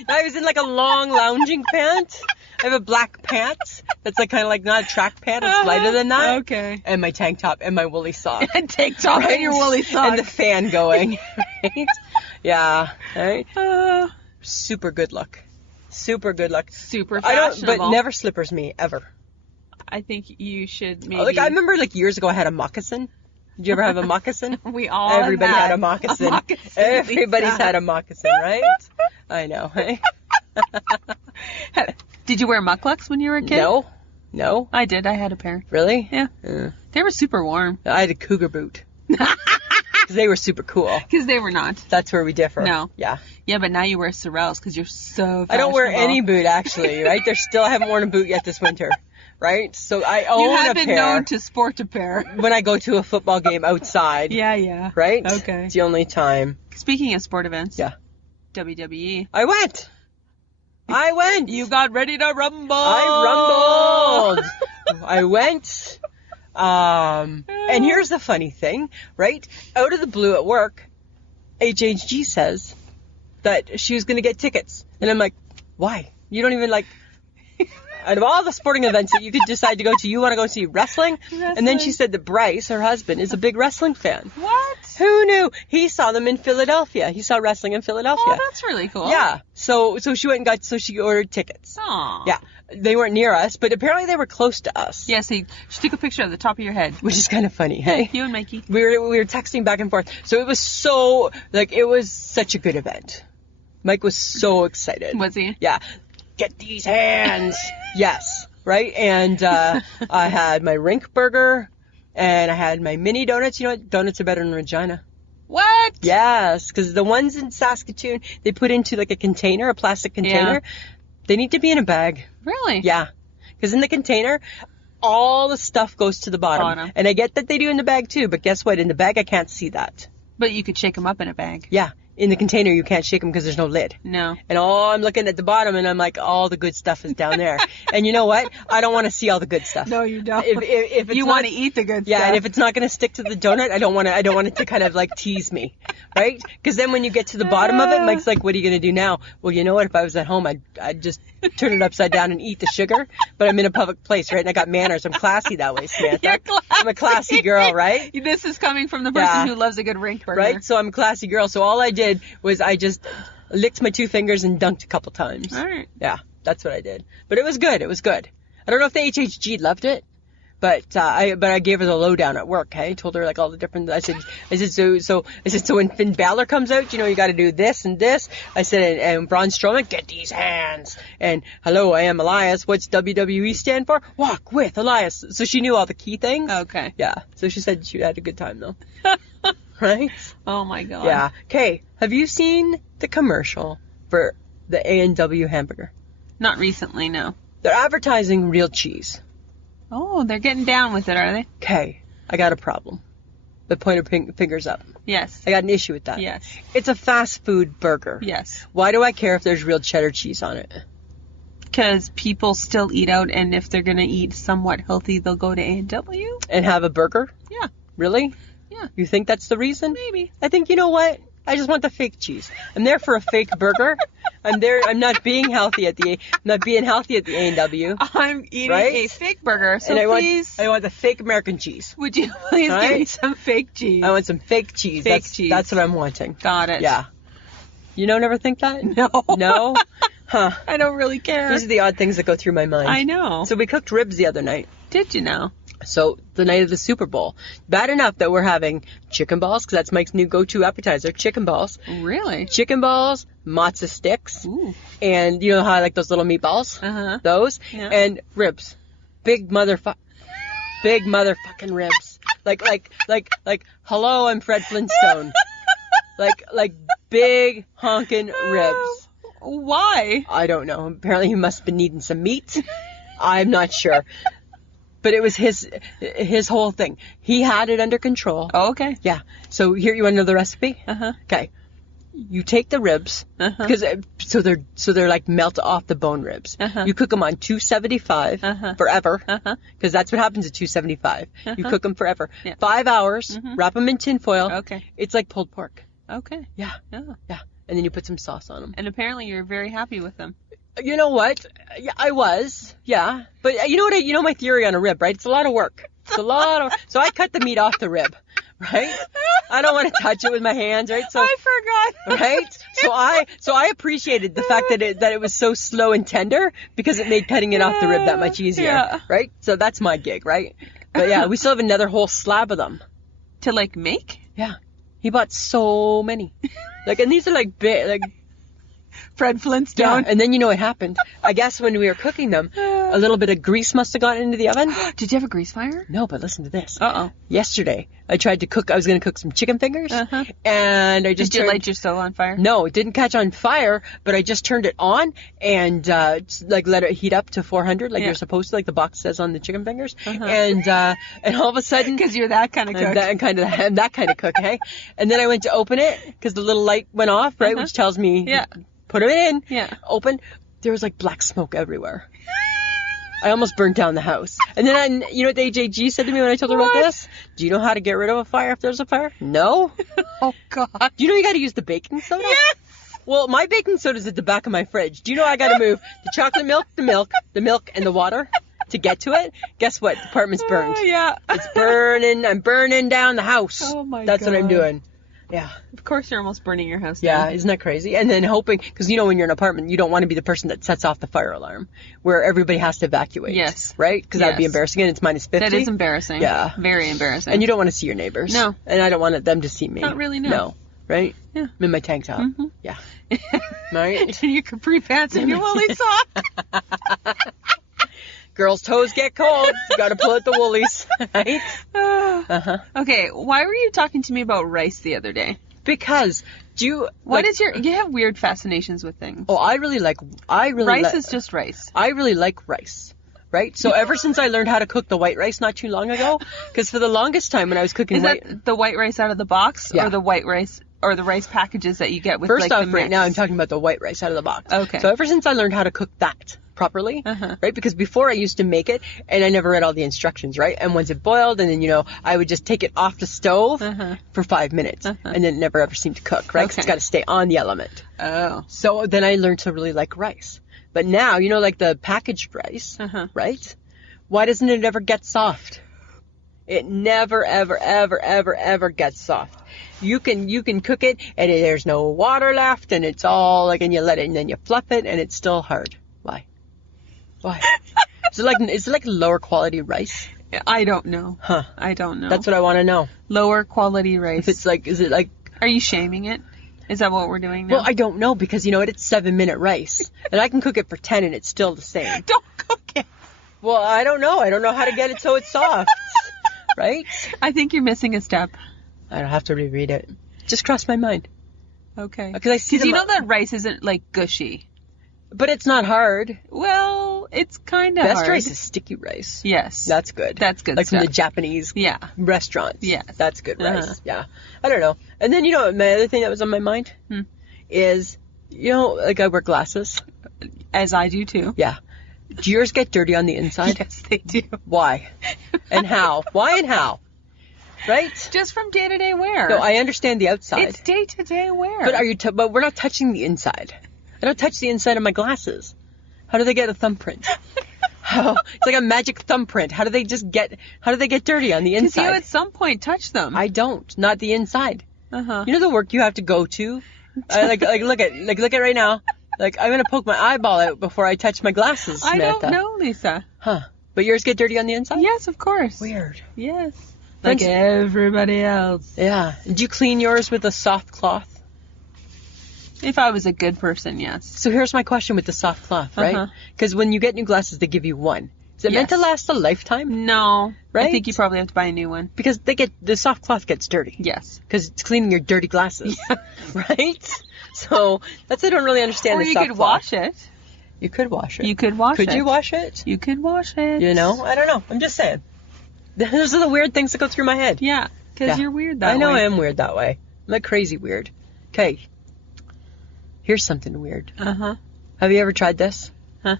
I was in like a long lounging pant. I have a black pant that's like kind of like not a track pant. It's lighter than that. Okay. And my tank top and my woolly sock. And tank top and your woolly socks. And the fan going. Right? Yeah. Right? Uh, Super good look. Super good look. super I don't, fashionable. but never slippers me, ever. I think you should maybe... Like I remember like years ago I had a moccasin. Did you ever have a moccasin? We all Everybody had a moccasin. Everybody's Lisa. had a moccasin, right? I know. Hey? Did you wear mucklucks when you were a kid? No. I did. I had a pair. Really? Yeah. They were super warm. I had a cougar boot. Because they were super cool. Because they were not. That's where we differ. No. Yeah. Yeah, but now you wear Sorels because you're so I don't wear fashionable. any boot, actually, right? I haven't worn a boot yet this winter, right? So I own You have a been pair known to sport a pair. when I go to a football game outside. Yeah. Right? Okay. It's the only time. Speaking of sport events. Yeah. WWE. I went. You got ready to rumble. I rumbled. I went. And here's the funny thing, right? Out of the blue at work, HHG says that she was going to get tickets. And I'm like, why? You don't even like... Out of all the sporting events that you could decide to go to, you want to go see wrestling? And then she said that Bryce, her husband, is a big wrestling fan. What? Who knew? He saw them in Philadelphia. He saw wrestling in Philadelphia. Oh, that's really cool. Yeah. So she went and she ordered tickets. Aw. Yeah. They weren't near us, but apparently they were close to us. Yeah, see, she took a picture of the top of your head. Which is kind of funny, hey? You and Mikey. We were texting back and forth. So it was such a good event. Mike was so excited. Was he? Yeah. Get these hands. Yes. Right? And I had my rink burger and I had my mini donuts. You know what? Donuts are better than Regina. What? Yes, because the ones in Saskatoon, they put into like a container, a plastic container. Yeah. They need to be in a bag. Really? Yeah. Because in the container, all the stuff goes to the bottom. And I get that they do in the bag too, but guess what? In the bag, I can't see that. But you could shake them up in a bag. Yeah. in the container, you can't shake them because there's no lid. No. And I'm looking at the bottom, and I'm like, all the good stuff is down there. And you know what? I don't want to see all the good stuff. No, you don't. If it's you want to eat the good yeah, stuff. and if it's not going to stick to the donut, I don't want it to kind of like tease me, right? Because then when you get to the bottom of it, Mike's like, what are you going to do now? Well, you know what? If I was at home, I'd just turn it upside down and eat the sugar. But I'm in a public place, right? And I got manners. I'm classy that way, Samantha. You're classy. I'm a classy girl, right? This is coming from the person who loves a good rink burger. Right? So I'm a classy girl. So all I did was I just licked my 2 fingers and dunked a couple times. All right. Yeah, that's what I did. But it was good. It was good. I don't know if the HHG loved it, but I gave her the lowdown at work. Hey, told her like all the different. I said so when Finn Balor comes out, you got to do this and this. I said and Braun Strowman, get these hands. And hello, I am Elias. What's WWE stand for? Walk with Elias. So she knew all the key things. Okay. Yeah. So she said she had a good time though. Right? Oh my god. Yeah. Okay. Have you seen the commercial for the A&W hamburger? Not recently, no. They're advertising real cheese. Oh, they're getting down with it, are they? Okay. I got a problem. The pointer fingers up. Yes. I got an issue with that. Yes. It's a fast food burger. Yes. Why do I care if there's real cheddar cheese on it? Because people still eat out, and if they're going to eat somewhat healthy, they'll go to A&W. And have a burger? Yeah. Really? Yeah. You think that's the reason? Maybe. I think, you know what? I just want the fake cheese. I'm there for a fake burger. I'm not being healthy at the A&W. I'm eating Right? a fake burger, so And please, I want the fake American cheese. would you please give me Right? some fake cheese? I want some fake cheese. Fake That's, cheese. That's what I'm wanting. Got it. Yeah. You don't ever think that? No. No? Huh. I don't really care. These are the odd things that go through my mind. I know. So we cooked ribs the other night. Did you know? So the night of the Super Bowl. Bad enough that we're having chicken balls, because that's Mike's new go-to appetizer, chicken balls. Really? Chicken balls, matzo sticks, Ooh. and you know how I like those little meatballs? Uh-huh. Those, Yeah. and ribs. Big motherfucking ribs. Like, hello, I'm Fred Flintstone. like big honking ribs. Why? I don't know. Apparently he must have been needing some meat. I'm not sure. But it was his whole thing. He had it under control. Oh, okay. Yeah. So here, you want to know the recipe? Uh-huh. Okay. You take the ribs, Uh-huh. because so they're like melt off the bone ribs. Uh-huh. You cook them on 275 Uh-huh. forever, Uh-huh. because that's what happens at 275. You Uh-huh. cook them forever. Yeah. 5 hours. Mhm. Wrap them in tin foil. Okay. It's like pulled pork. Okay. Yeah. Yeah. Yeah. And then you put some sauce on them. And apparently you're very happy with them. You know what? Yeah, I was. Yeah. But you know what? You know my theory on a rib, right? It's a lot of work. It's a lot of. So I cut the meat off the rib, right? I don't want to touch it with my hands, right? So I forgot. right? So I appreciated the fact that it was so slow and tender, because it made cutting it off the rib that much easier, Yeah. right? So that's my gig, right? But yeah, we still have another whole slab of them. To like make? Yeah. He bought so many. And these are like big, like. Fred Yeah, Flintstone. and then you know what happened? I guess when we were cooking them, a little bit of grease must have gotten into the oven. Did you have a grease fire? No, but listen to this. Uh-oh. Yesterday, I was going to cook some chicken fingers, Uh-huh. and I just Did you light your stove on fire? No, it didn't catch on fire, but I just turned it on and let it heat up to 400, like Yeah. you're supposed to, like the box says on the chicken fingers. Uh-huh. And all of a sudden, Because you're that kind of cook. I'm that kind of cook, hey. And then I went to open it because the little light went off, right, Uh-huh. which tells me Yeah. put it in. Yeah. Open. There was like black smoke everywhere. I almost burned down the house. And then you know what the AJG said to me when I told her about What? this? Do you know how to get rid of a fire if there's a fire? No. Oh, God. Do you know you got to use the baking soda? Yes. Well, my baking soda's at the back of my fridge. Do you know I got to move the chocolate milk, the milk, and the water to get to it? Guess what? The apartment's burned. Oh, yeah. It's burning. I'm burning down the house. Oh, my That's what I'm God. doing. Yeah. Of course you're almost burning your house Yeah, down. isn't that crazy? And then hoping, because you know when you're in an apartment, you don't want to be the person that sets off the fire alarm, where everybody has to evacuate. Yes. Right? Because that would be Yes. embarrassing, and it's minus 50. That is embarrassing. Yeah. Very embarrassing. And you don't want to see your neighbors. No. And I don't want them to see me. Not really, no. No. Right? Yeah. I'm in my tank top. Mhm. Yeah. Right? And your capri pants and your woolly socks. Girls' toes get cold. You got to pull out the woolies. Right? Uh-huh. Okay, why were you talking to me about rice the other day? Because you have weird fascinations with things. Oh, I really like Rice is just rice. I really like rice. Right? So ever since I learned how to cook the white rice not too long ago, because for the longest time when I was cooking Is that the white rice out of the box, Yeah. or the white rice, or the rice packages that you get with First like off, the right mix. now I'm talking about the white rice out of the box. Okay. So ever since I learned how to cook that properly, right? Because before I used to make it and I never read all the instructions, right? And once it boiled, and then, I would just take it off the stove for 5 minutes and then it never ever seemed to cook, right? Because it's got to stay on the element. Oh. So then I learned to really like rice. But now, like the packaged rice, right? Why doesn't it ever get soft? It never, ever, ever, ever, ever gets soft. You can cook it and there's no water left and it's all and you let it and then you fluff it and it's still hard. Why? Is it like lower quality rice? I don't know. Huh. I don't know. That's what I want to know. Lower quality rice. Is it like... Are you shaming it? Is that what we're doing now? Well, I don't know because you know what? It's 7-minute rice and I can cook it for 10 and it's still the same. Don't cook it. Well, I don't know. I don't know how to get it so it's soft. Right? I think you're missing a step. I don't have to reread it. Just crossed my mind. Okay. Because I see you know that rice isn't like gushy. But it's not hard. Well, it's kind of hard. Best rice is sticky rice. Yes. That's good. That's good Like stuff. from the Japanese restaurants. Yes. That's good rice. Yeah. I don't know. And then, my other thing that was on my mind is, like I wear glasses. As I do too. Yeah. Do yours get dirty on the inside? Yes, they do. Why? And how? Why and how? Right? Just from day-to-day wear. No, I understand the outside. It's day-to-day wear. But but we're not touching the inside. I don't touch the inside of my glasses. How do they get a thumbprint? It's like a magic thumbprint. How do they get dirty on the inside? Because you at some point touch them. I don't. Not the inside. Uh-huh. You know the work you have to go to? Look at right now. Like, I'm going to poke my eyeball out before I touch my glasses, Samantha. I don't know, Lisa. Huh. But yours get dirty on the inside? Yes, of course. Weird. Yes. Like everybody else. Yeah. Did you clean yours with a soft cloth? If I was a good person, yes. So here's my question with the soft cloth, right? Because when you get new glasses, they give you one. Is it meant to last a lifetime? No. Right? I think you probably have to buy a new one. Because the soft cloth gets dirty. Yes. Because it's cleaning your dirty glasses. Yeah. Right? So that's I don't really understand or the you soft could cloth. wash it. You could wash it. You could wash it. Could you wash it? You could wash it. I don't know. I'm just saying. Those are the weird things that go through my head. Yeah. Because you're weird that way. I know I am weird that way. I'm like crazy weird. Okay. Here's something weird. Uh-huh. Have you ever tried this? Huh?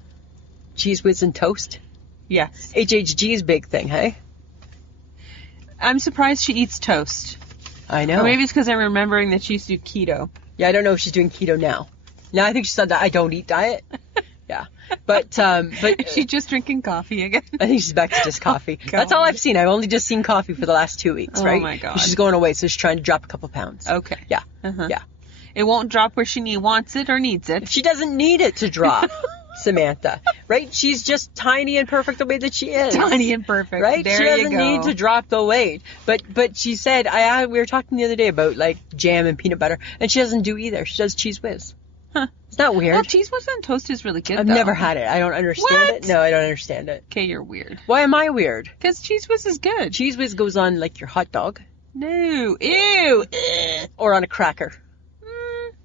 Cheese whiz and toast? Yes. HHG's big thing, hey? I'm surprised she eats toast. I know. Or maybe it's because I'm remembering that she used to do keto. Yeah, I don't know if she's doing keto now. Now I think she said that I don't eat diet. Yeah. But she's just drinking coffee again. I think she's back to just coffee. God. That's all I've seen. I've only just seen coffee for the last 2 weeks, right? Oh my God. She's going away, so she's trying to drop a couple pounds. Okay. Yeah. Uh-huh. Yeah. It won't drop where she wants it or needs it. She doesn't need it to drop, Samantha. Right? She's just tiny and perfect the way that she is. Tiny and perfect. Right? There She doesn't you go. need to drop the weight. But she said, we were talking the other day about like jam and peanut butter, and she doesn't do either. She does cheese whiz. Huh. It's not weird. Well, cheese whiz on toast is really good, I've though. never had it. I don't understand What? it. No, I don't understand it. Okay, you're weird. Why am I weird? Because cheese whiz is good. Cheese whiz goes on like your hot dog. No. Ew. Or on a cracker.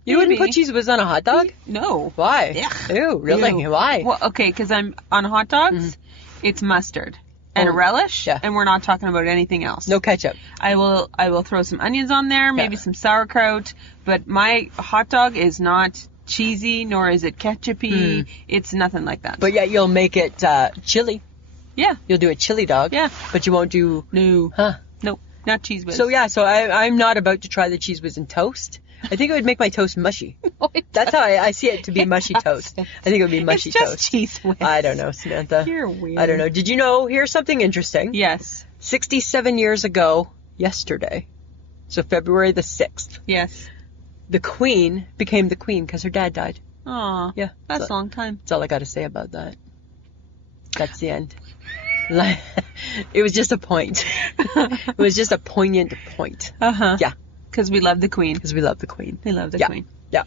You wouldn't put cheese whiz on a hot dog? No. Why? Yuck. Ew, really? Ew. Why? Well, okay, because I'm on hot dogs, it's mustard and a relish, and we're not talking about anything else. No ketchup. I will throw some onions on there, maybe some sauerkraut, but my hot dog is not cheesy, nor is it ketchupy. It's nothing like that. But yet you'll make it chili. Yeah. You'll do a chili dog. Yeah. But you won't do... No. Huh. No, not cheese whiz. So yeah, I'm not about to try the cheese whiz and toast. I think it would make my toast mushy. That's how I see it to be mushy toast. I think it would be mushy it's just toast. cheese whiz. I don't know, Samantha. You're weird. I don't know. Did you know? Here's something interesting. Yes. 67 years ago, yesterday, so February the 6th, Yes. the Queen became the Queen because her dad died. Aw. Yeah. That's a long time. That's all I got to say about that. That's the end. It was just a point. It was just a poignant point. Uh-huh. Yeah. Because we love the Queen. Because we love the Queen. We love the Yeah. Queen. Yeah.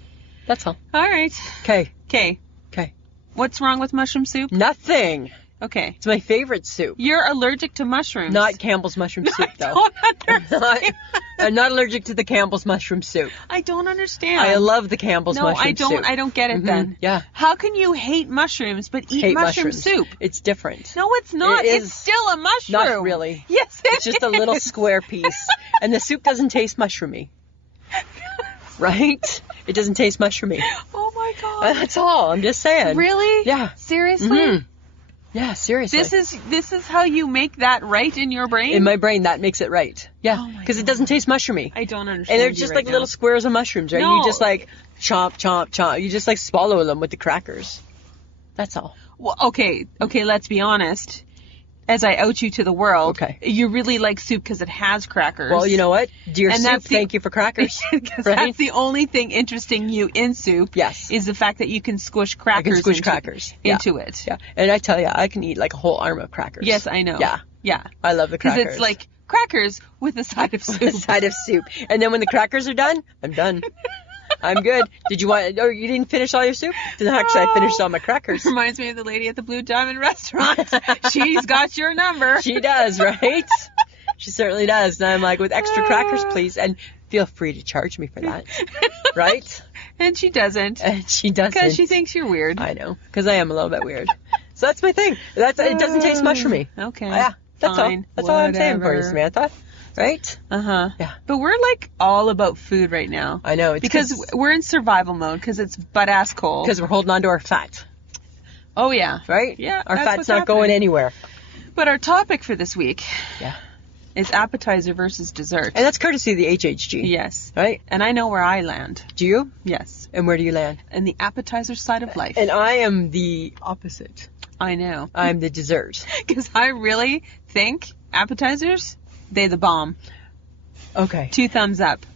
That's all. All right. Okay. Okay. Okay. What's wrong with mushroom soup? Nothing. Okay. It's my favorite soup. You're allergic to mushrooms. Not Campbell's mushroom soup, I though. don't understand. I'm not allergic to the Campbell's mushroom soup. I don't understand. I love the Campbell's No, mushroom I don't. soup. I don't get it then. Yeah. How can you hate mushrooms but eat Hate mushroom mushrooms. soup? It's different. No, it's not. It It's is still a mushroom. Not really. Yes, It's just a little square piece. And the soup doesn't taste mushroomy. right? It doesn't taste mushroomy. Oh my God. That's all. I'm just saying. Really? Yeah. Seriously? Mhm. Yeah, seriously. This is how you make that right in your brain? In my brain, that makes it right. Yeah, Oh my because it God. doesn't taste mushroomy. I don't understand. And they're you just right like now. little squares of mushrooms, right? No. You just like chomp, chomp, chomp. You just like swallow them with the crackers. That's all. Well, okay, let's be honest. As I out you to the world, Okay. you really like soup because it has crackers. Well, you know what? Dear And soup, that's the- thank you for crackers. Because Right? that's the only thing interesting you in soup. Yes. Is the fact that you can squish crackers. I can squish crackers. Yeah. into it. Yeah, and I tell you, I can eat like a whole arm of crackers. Yes, I know. Yeah. Yeah. I love the Because crackers. it's like crackers with a side of soup. a side of soup. And then when the crackers are done, I'm done. I'm good. Did you want? Oh, you didn't finish all your soup? Then actually, I finished all my crackers. Reminds me of the lady at the Blue Diamond restaurant. She's got your number. She does, right? She certainly does. And I'm like, with extra crackers, please, and feel free to charge me for that, right? And she doesn't. And she doesn't. Because she thinks you're weird. I know, because I am a little bit weird. So that's my thing. It doesn't taste mushroomy. Okay. Yeah, that's Fine. all. That's all I'm saying for you, Whatever. Samantha. Right? Uh-huh. Yeah. But we're like all about food right now. I know. It's Because we're in survival mode because it's butt-ass cold. we're holding on to our fat, Oh, yeah. right? Yeah, Our that's fat's what's not going happening. anywhere. But our topic for this week Yeah. is appetizer versus dessert. And that's courtesy of the HHG. Yes. Right? And I know where I land. Do you? Yes. And where do you land? In the appetizer side of life. And I am the opposite. I know. I'm the dessert. Because I really think appetizers, they the bomb. Okay. 2 thumbs up.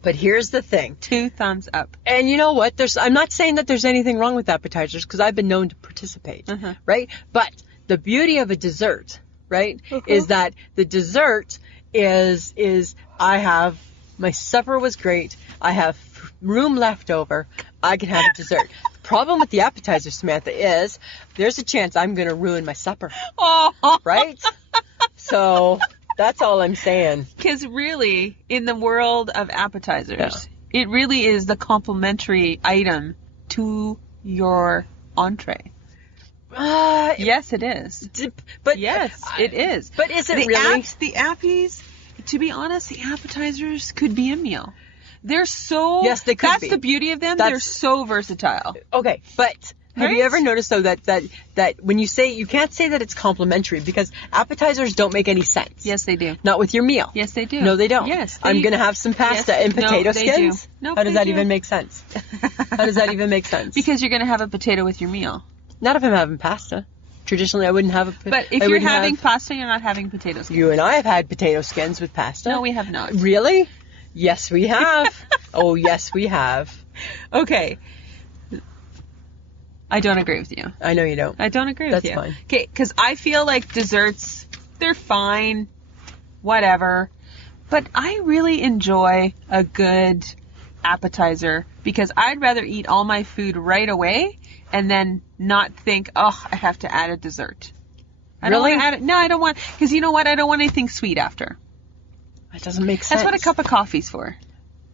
But here's the thing. 2 thumbs up. And you know what? I'm not saying that there's anything wrong with appetizers because I've been known to participate, Uh-huh. right? But the beauty of a dessert, right, Uh-huh. is that the dessert is I have my supper was great. I have room left over. I can have a dessert. The problem with the appetizer, Samantha, is there's a chance I'm going to ruin my supper, Oh. right? So that's all I'm saying. Because really, in the world of appetizers, it really is the complimentary item to your entree. Yes, it is. But Yes, it is. But is it the really? the appies, to be honest, the appetizers could be a meal. They're so... Yes, they could That's be. the beauty of them. That's- They're so versatile. Okay, but have you Right? ever noticed though that when you say you can't say that it's complimentary because appetizers don't make any sense. Yes, they do. Not with your meal. Yes, they do. No, they don't. Yes. I'm gonna have some pasta Yes. and potato No, they do. skins. No, How does they that do. even make sense? How does that even make sense? Because you're going to have a potato with your meal. not if I'm having pasta. Traditionally, I wouldn't have a. But if I you're wouldn't having have- pasta, you're not having potatoes. you and I have had potato skins with pasta. No, we have not. Really? Yes, we have. Oh, yes, we have. Okay. I don't agree with you. I know you don't. I don't agree with That's you. fine. Okay, because I feel like desserts, they're fine, whatever. But I really enjoy a good appetizer because I'd rather eat all my food right away and then not think, oh, I have to add a dessert. I don't Really? want to add it. No, I don't want, because you know what? I don't want anything sweet after. That doesn't make sense. That's what a cup of coffee's for.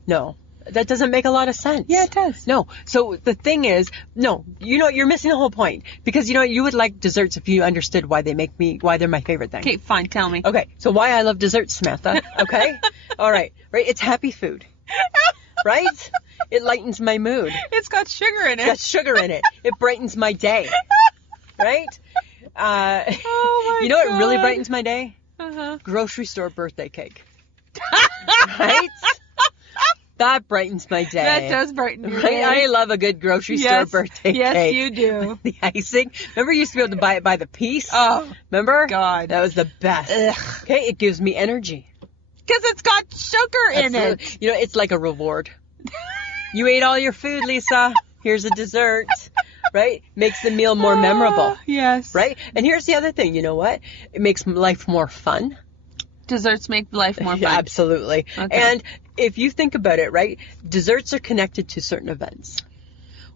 No, that doesn't make a lot of sense. Yeah, it does. No. So the thing is, no, you're missing the whole point because you would like desserts if you understood why they're my favorite thing. Okay, fine. Tell me. Okay. So why I love desserts, Samantha. Okay. All right. Right. It's happy food. Right. It lightens my mood. It's got sugar in It's it. got sugar in it. It brightens my day. Right. Oh my You know what really God. brightens my day? Uh-huh. Grocery store birthday cake. Right. That brightens my day. That does brighten your Right? day. I love a good grocery store birthday yes, cake. you do. The icing. Remember you used to be able to buy it by the piece? Oh, Remember? God. That was the best. Ugh. Okay, it gives me energy. Because it's got sugar in Absolutely. it. You know, it's like a reward. You ate all your food, Lisa. Here's a dessert. Right? Makes the meal more memorable. Yes. Right? And here's the other thing. You know what? It makes life more fun. Desserts make life more fun. Yeah, absolutely. Okay. And if you think about it, right, desserts are connected to certain events.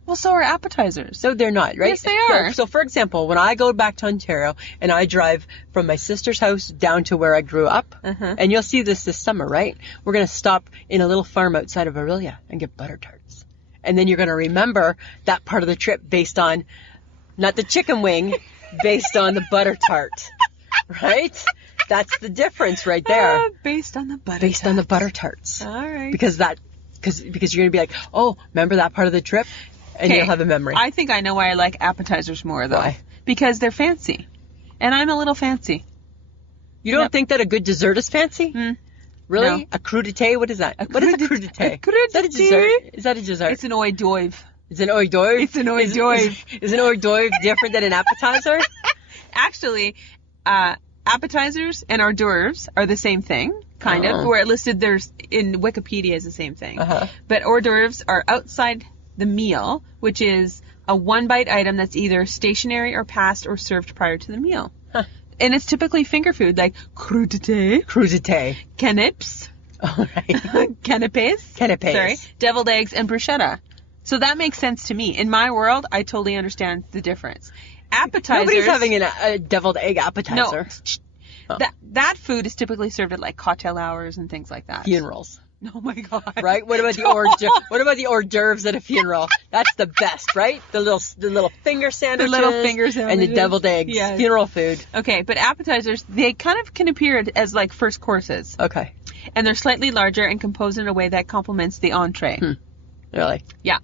Well, so are appetizers. So they're not, right? Yes, they are. So for example, when I go back to Ontario and I drive from my sister's house down to where I grew up, Uh-huh. and you'll see this summer, right? We're going to stop in a little farm outside of Aurelia and get butter tarts. And then you're going to remember that part of the trip based on, not the chicken wing, based on the butter tart, right? That's the difference right there. Based on the butter. Based on the butter tarts. All right. Because that because you're gonna be like, oh, remember that part of the trip, and you'll have a memory. I think I know why I like appetizers more though. Why? Because they're fancy, and I'm a little fancy. You don't think that a good dessert is fancy? Really? No. A crudité? What is that? What is a crudité? Is that a dessert? Is that a dessert? It's an hors d'oeuvre. It's an hors d'oeuvre? It's an hors d'oeuvre. Is an hors d'oeuvre different than an appetizer? Actually, appetizers and hors d'oeuvres are the same thing, kind of. Oh. Where it listed there's in Wikipedia is the same thing. Uh-huh. But hors d'oeuvres are outside the meal, which is a one-bite item that's either stationary or passed or served prior to the meal. Huh. And it's typically finger food like crudité, Crudité. canapes, All right. canapes, Canapes. sorry, deviled eggs, and bruschetta. So that makes sense to me. In my world, I totally understand the difference. Appetizers. Nobody's having a deviled egg appetizer. No. That food is typically served at like cocktail hours and things like that. Funerals. Oh my god. Right? What about the hors d'oeuvres at a funeral? That's the best, right? The little finger sandwiches. And the deviled eggs. Yes. Funeral food. Okay, but appetizers, they kind of can appear as like first courses. Okay. And they're slightly larger and composed in a way that complements the entree. Really? Yeah.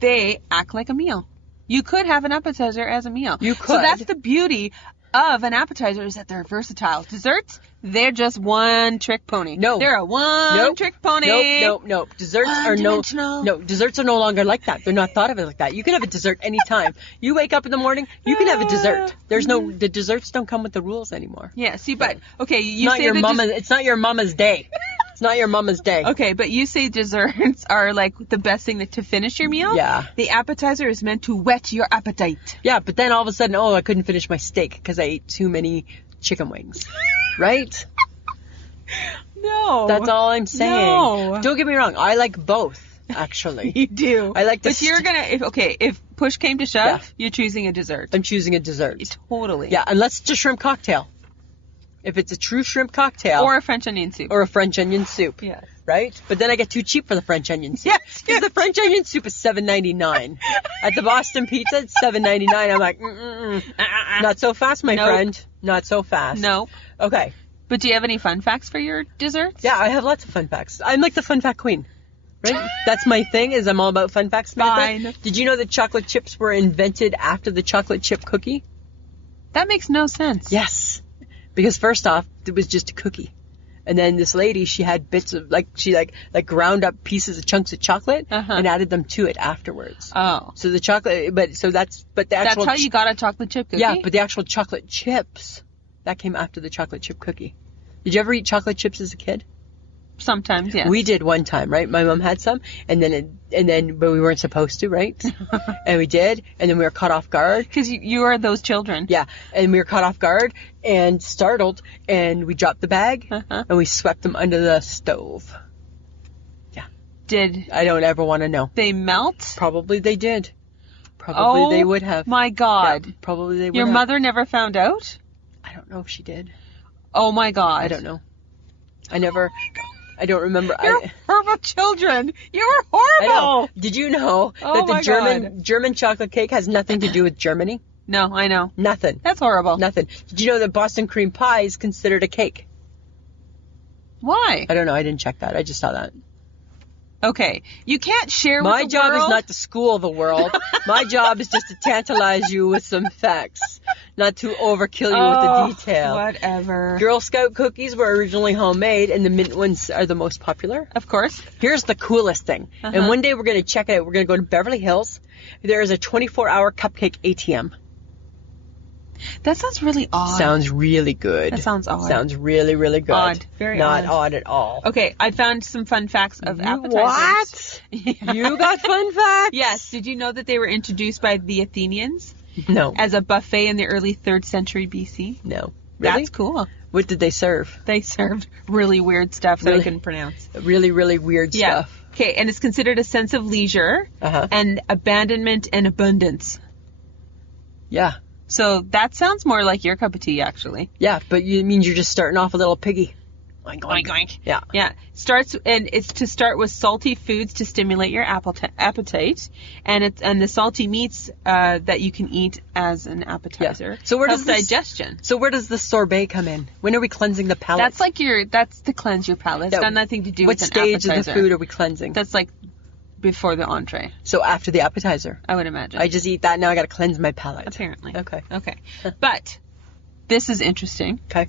They act like a meal. You could have an appetizer as a meal. You could. So that's the beauty of an appetizer, is that they're versatile. Desserts, they're just one trick pony. No. They're a one trick pony. Nope. Desserts are desserts are no longer like that. They're not thought of it like that. You can have a dessert anytime. You wake up in the morning, you can have a dessert. The desserts don't come with the rules anymore. Yeah, see, but, okay, you Not say your that mama. It's not your mama's day. It's not your mama's day. Okay, but you say desserts are like the best thing to finish your meal? Yeah. The appetizer is meant to whet your appetite. Yeah, but then all of a sudden, I couldn't finish my steak because I ate too many chicken wings. Right? No. That's all I'm saying. No. Don't get me wrong. I like both, actually. You do. I like to. But you're gonna, if push came to shove, you're choosing a dessert. I'm choosing a dessert. Totally. Yeah, unless it's a shrimp cocktail. If it's a true shrimp cocktail. Or a French onion soup. Or a French onion soup. Yes. Right? But then I get too cheap for the French onion soup. Yes. Because the French onion soup is $7.99. At the Boston Pizza, it's $7.99. I'm like, not so fast, my friend. Not so fast. No. Okay. But do you have any fun facts for your desserts? Yeah, I have lots of fun facts. I'm like the fun fact queen. Right? That's my thing, is I'm all about fun facts. Fine. Did you know that chocolate chips were invented after the chocolate chip cookie? That makes no sense. Yes. Because first off, it was just a cookie. And then this lady, she had bits of, she ground up pieces of chunks of chocolate and added them to it afterwards. Oh. So the chocolate, but the actual. That's how you got a chocolate chip cookie? Yeah, but the actual chocolate chips, that came after the chocolate chip cookie. Did you ever eat chocolate chips as a kid? Sometimes, yes. We did one time, right? My mom had some, but we weren't supposed to, right? And we did, and then we were caught off guard. Because you are those children. Yeah, and we were caught off guard and startled, and we dropped the bag, and we swept them under the stove. Yeah. I don't ever want to know. They melt? Probably they did. Probably they would have. My God. Yeah, probably they would Your have. mother never found out? I don't know if she did. Oh my God. I don't know. I don't remember. You're horrible children. You were horrible. I know. Did you know that the German chocolate cake has nothing to do with Germany? No, I know. Nothing. That's horrible. Nothing. Did you know that Boston cream pie is considered a cake? Why? I don't know. I didn't check that. I just saw that. Okay. You can't share with the world. My job is not to school the world. My job is just to tantalize you with some facts, not to overkill you with the detail. Whatever. Girl Scout cookies were originally homemade, and the mint ones are the most popular. Of course. Here's the coolest thing. And one day we're going to check it out. We're going to go to Beverly Hills. There is a 24-hour cupcake ATM. That sounds really odd. Sounds really good. That sounds odd. Sounds really, really good. Odd. Very odd. Not odd at all. Okay, I found some fun facts of appetizers. What? Yeah. You got fun facts? Yes. Did you know that they were introduced by the Athenians? No. As a buffet in the early 3rd century BC? No. Really? That's cool. What did they serve? They served really weird stuff that I couldn't pronounce. Really, really weird stuff. Okay, and it's considered a sense of leisure and abandonment and abundance. Yeah. So that sounds more like your cup of tea, actually. Yeah, but it means you're just starting off a little piggy. Oink, Oink, oink. oink. Yeah. Yeah. It's to start with salty foods to stimulate your appetite, and the salty meats that you can eat as an appetizer. So where does help digestion? So where does the sorbet come in? When are we cleansing the palate? That's to cleanse your palate. It's got nothing to do What with an stage appetizer. of the food are we cleansing? That's like before the entree, So after the appetizer. I would imagine. I just eat that, now I gotta cleanse my palate. Apparently. Okay. Okay. But this is interesting. Okay.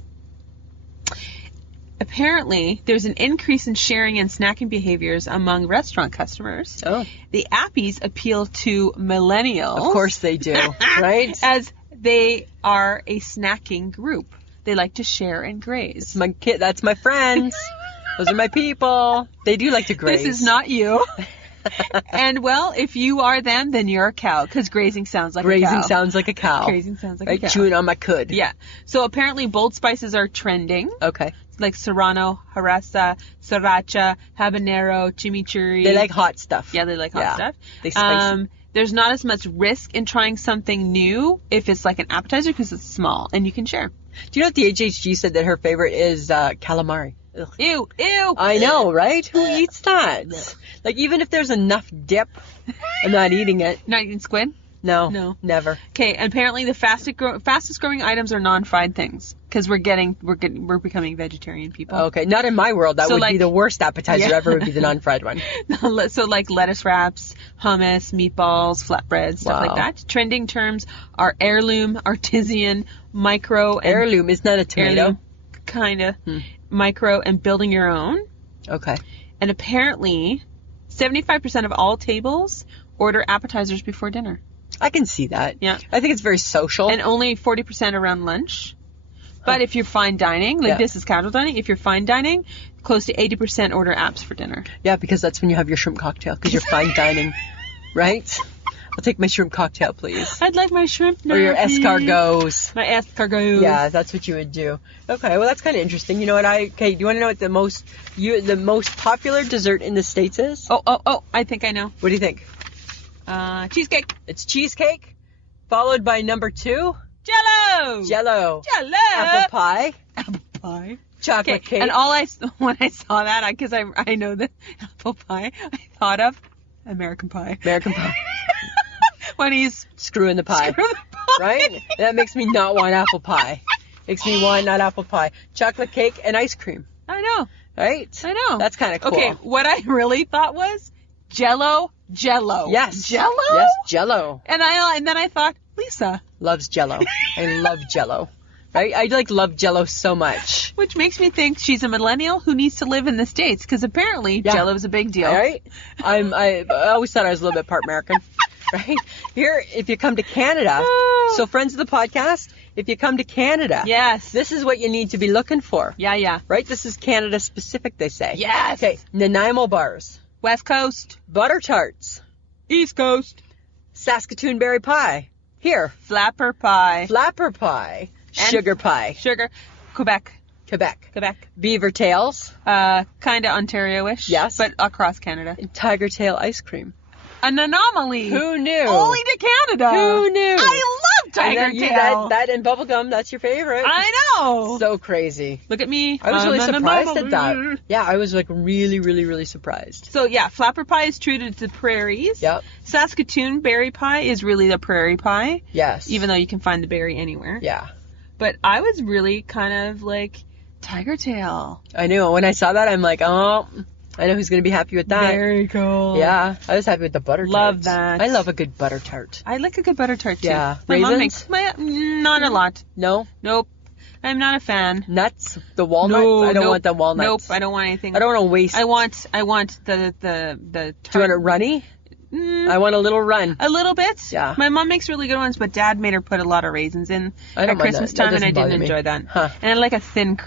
Apparently, there's an increase in sharing and snacking behaviors among restaurant customers. Oh. The appies appeal to millennials. Of course they do, right? As they are a snacking group. They like to share and graze. My kid, that's my friends. Those are my people. They do like to graze. This is not you. And, well, if you are them, then you're a cow, because grazing sounds like a cow. Grazing sounds like a cow. Grazing sounds like Right? a cow. Chewing on my cud. Yeah. So apparently bold spices are trending, Okay. like serrano, harissa, sriracha, habanero, chimichurri. They like hot stuff. Yeah, they like hot Yeah. stuff. They spicy. There's not as much risk in trying something new if it's like an appetizer because it's small and you can share. Do you know what the HHG said that her favorite is calamari? Ugh. Ew, ew. I know, right? Who eats that? Like, even if there's enough dip, I'm not eating it. Not eating squid? No. No. Never. Okay, apparently the fastest growing items are non-fried things because we're becoming vegetarian people. Okay, not in my world. That So, would be like- the worst appetizer Yeah. ever, would be the non-fried one. So like lettuce wraps, hummus, meatballs, flatbreads, stuff Wow. like that. Trending terms are heirloom, artisan, micro, and Heirloom is not a tomato. kind of micro, and building your own. Okay. And apparently 75% of all tables order appetizers before dinner. I can see that. Yeah. I think it's very social. And only 40% around lunch. But if you're fine dining, like Yeah. this is casual dining, if you're fine dining, close to 80% order apps for dinner. Yeah, because that's when you have your shrimp cocktail, because you're fine dining, right? I'll take my shrimp cocktail, please. I'd like my shrimp Or your gnocchi. escargots. My escargot. Yeah, that's what you would do. Okay, well that's kind of interesting. You know what? Do you want to know what the most popular dessert in the States is? Oh, I think I know. What do you think? Cheesecake. It's cheesecake, followed by number 2, Jello. Jello, Jello. apple pie, Apple pie. chocolate cake. And when I saw that, because I know the apple pie, I thought of American Pie. American pie. When he's Screwing the pie. screw the pie. Right? That makes me not want apple pie. Makes me want not apple pie. Chocolate cake and ice cream. I know. Right? I know. That's kind of cool. Okay, what I really thought was Jello. Yes. Jello? Yes, Jello. And then I thought, Lisa. Loves Jello. I love Jello. Right? I love Jello so much. Which makes me think she's a millennial who needs to live in the States, because apparently Yeah. Jello is a big deal. All right? I always thought I was a little bit part American. Right? Here, if you come to Canada, so friends of the podcast, if you come to Canada, Yes. this is what you need to be looking for. Yeah. Right? This is Canada specific, they say. Yes. Okay. Nanaimo bars, West Coast. butter tarts, East Coast. Saskatoon berry pie. Here, Flapper pie. flapper pie, And- sugar pie, Sugar. Quebec. Quebec, beaver tails, Kind of Ontario-ish. Yes. But across Canada. and tiger tail ice cream. An anomaly. Who knew? Only to Canada. Who knew? I love And tiger that, tail. that and bubblegum, that's your favorite. I know. So crazy. Look at me. I was really I'm an surprised at anomaly. that. Yeah, I was like really, really, really surprised. So yeah, flapper pie is true to the prairies. Yep. Saskatoon berry pie is really the prairie pie, Yes. even though you can find the berry anywhere. Yeah. But I was really kind of like tiger tail. I knew. When I saw that, I'm like, oh, I know who's going to be happy with that. Very cool. Yeah, I was happy with the butter Love tarts. that. I love a good butter tart. I like a good butter tart too. Yeah. My mom Raisins? makes not a lot. No? Nope. I'm not a fan. Nuts? The walnuts? No, I don't nope. want the walnuts. Nope. I don't want anything. I don't want to waste. I want the Do you want it runny? I want a little run. a little bit. Yeah. My mom makes really good ones, but Dad made her put a lot of raisins in I don't at mind Christmas that. That time, and I doesn't bother didn't me. enjoy that. Huh. And I like a thin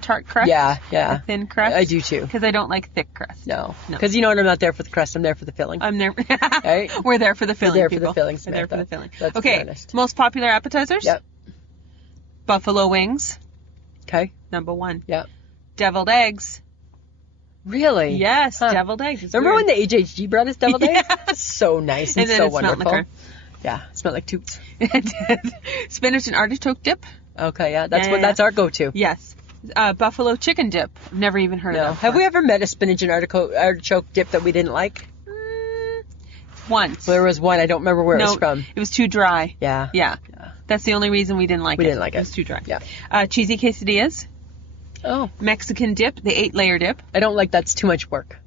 tart crust. Yeah, A yeah. thin crust. I do too. Because I don't like thick crust. No. No. Because you know what? I'm not there for the crust. I'm there for the filling. I'm there. Right? We're there for the filling. there for the people. filling, We're there for the Samantha. filling. Let's be Okay. honest. Most popular appetizers. Yep. Buffalo wings, Okay. number 1. Yep. Deviled eggs. Really? Yes, Huh. deviled eggs. It's Remember weird. when the HHG brought us deviled eggs? Yeah. So nice and, And then so it smelled wonderful. liquor. Yeah, it smelled like toots. Spinach and artichoke dip. Okay, yeah, that's Yeah, what yeah, that's our go-to. Yes. Buffalo chicken dip. I've never even heard No. of that. Have we ever met a spinach and artichoke dip that we didn't like? Once. There was one. I don't remember where it was from. It was too dry. Yeah. Yeah. That's the only reason we didn't like it. We didn't like it. It was too dry. Yeah. Cheesy quesadillas. Oh. Mexican dip, the 8-layer dip. I don't like that's too much work.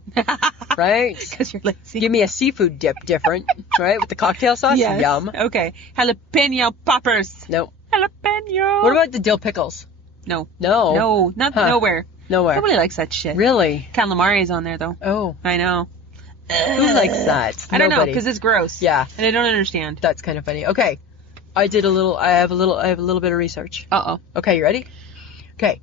Right? Because you're lazy. Give me a seafood dip different, right? With the cocktail sauce? Yes. Yum. Okay. Jalapeno poppers. No. Jalapeno. What about the dill pickles? No. No. No. Not Huh. nowhere. Nowhere. Nobody likes that shit. Really? Calamari is on there though. Oh. I know. Who likes that? I don't know Nobody. because it's gross. Yeah. And I don't understand. That's kind of funny. Okay. I have a little bit of research. Uh-oh. Okay, you ready? Okay.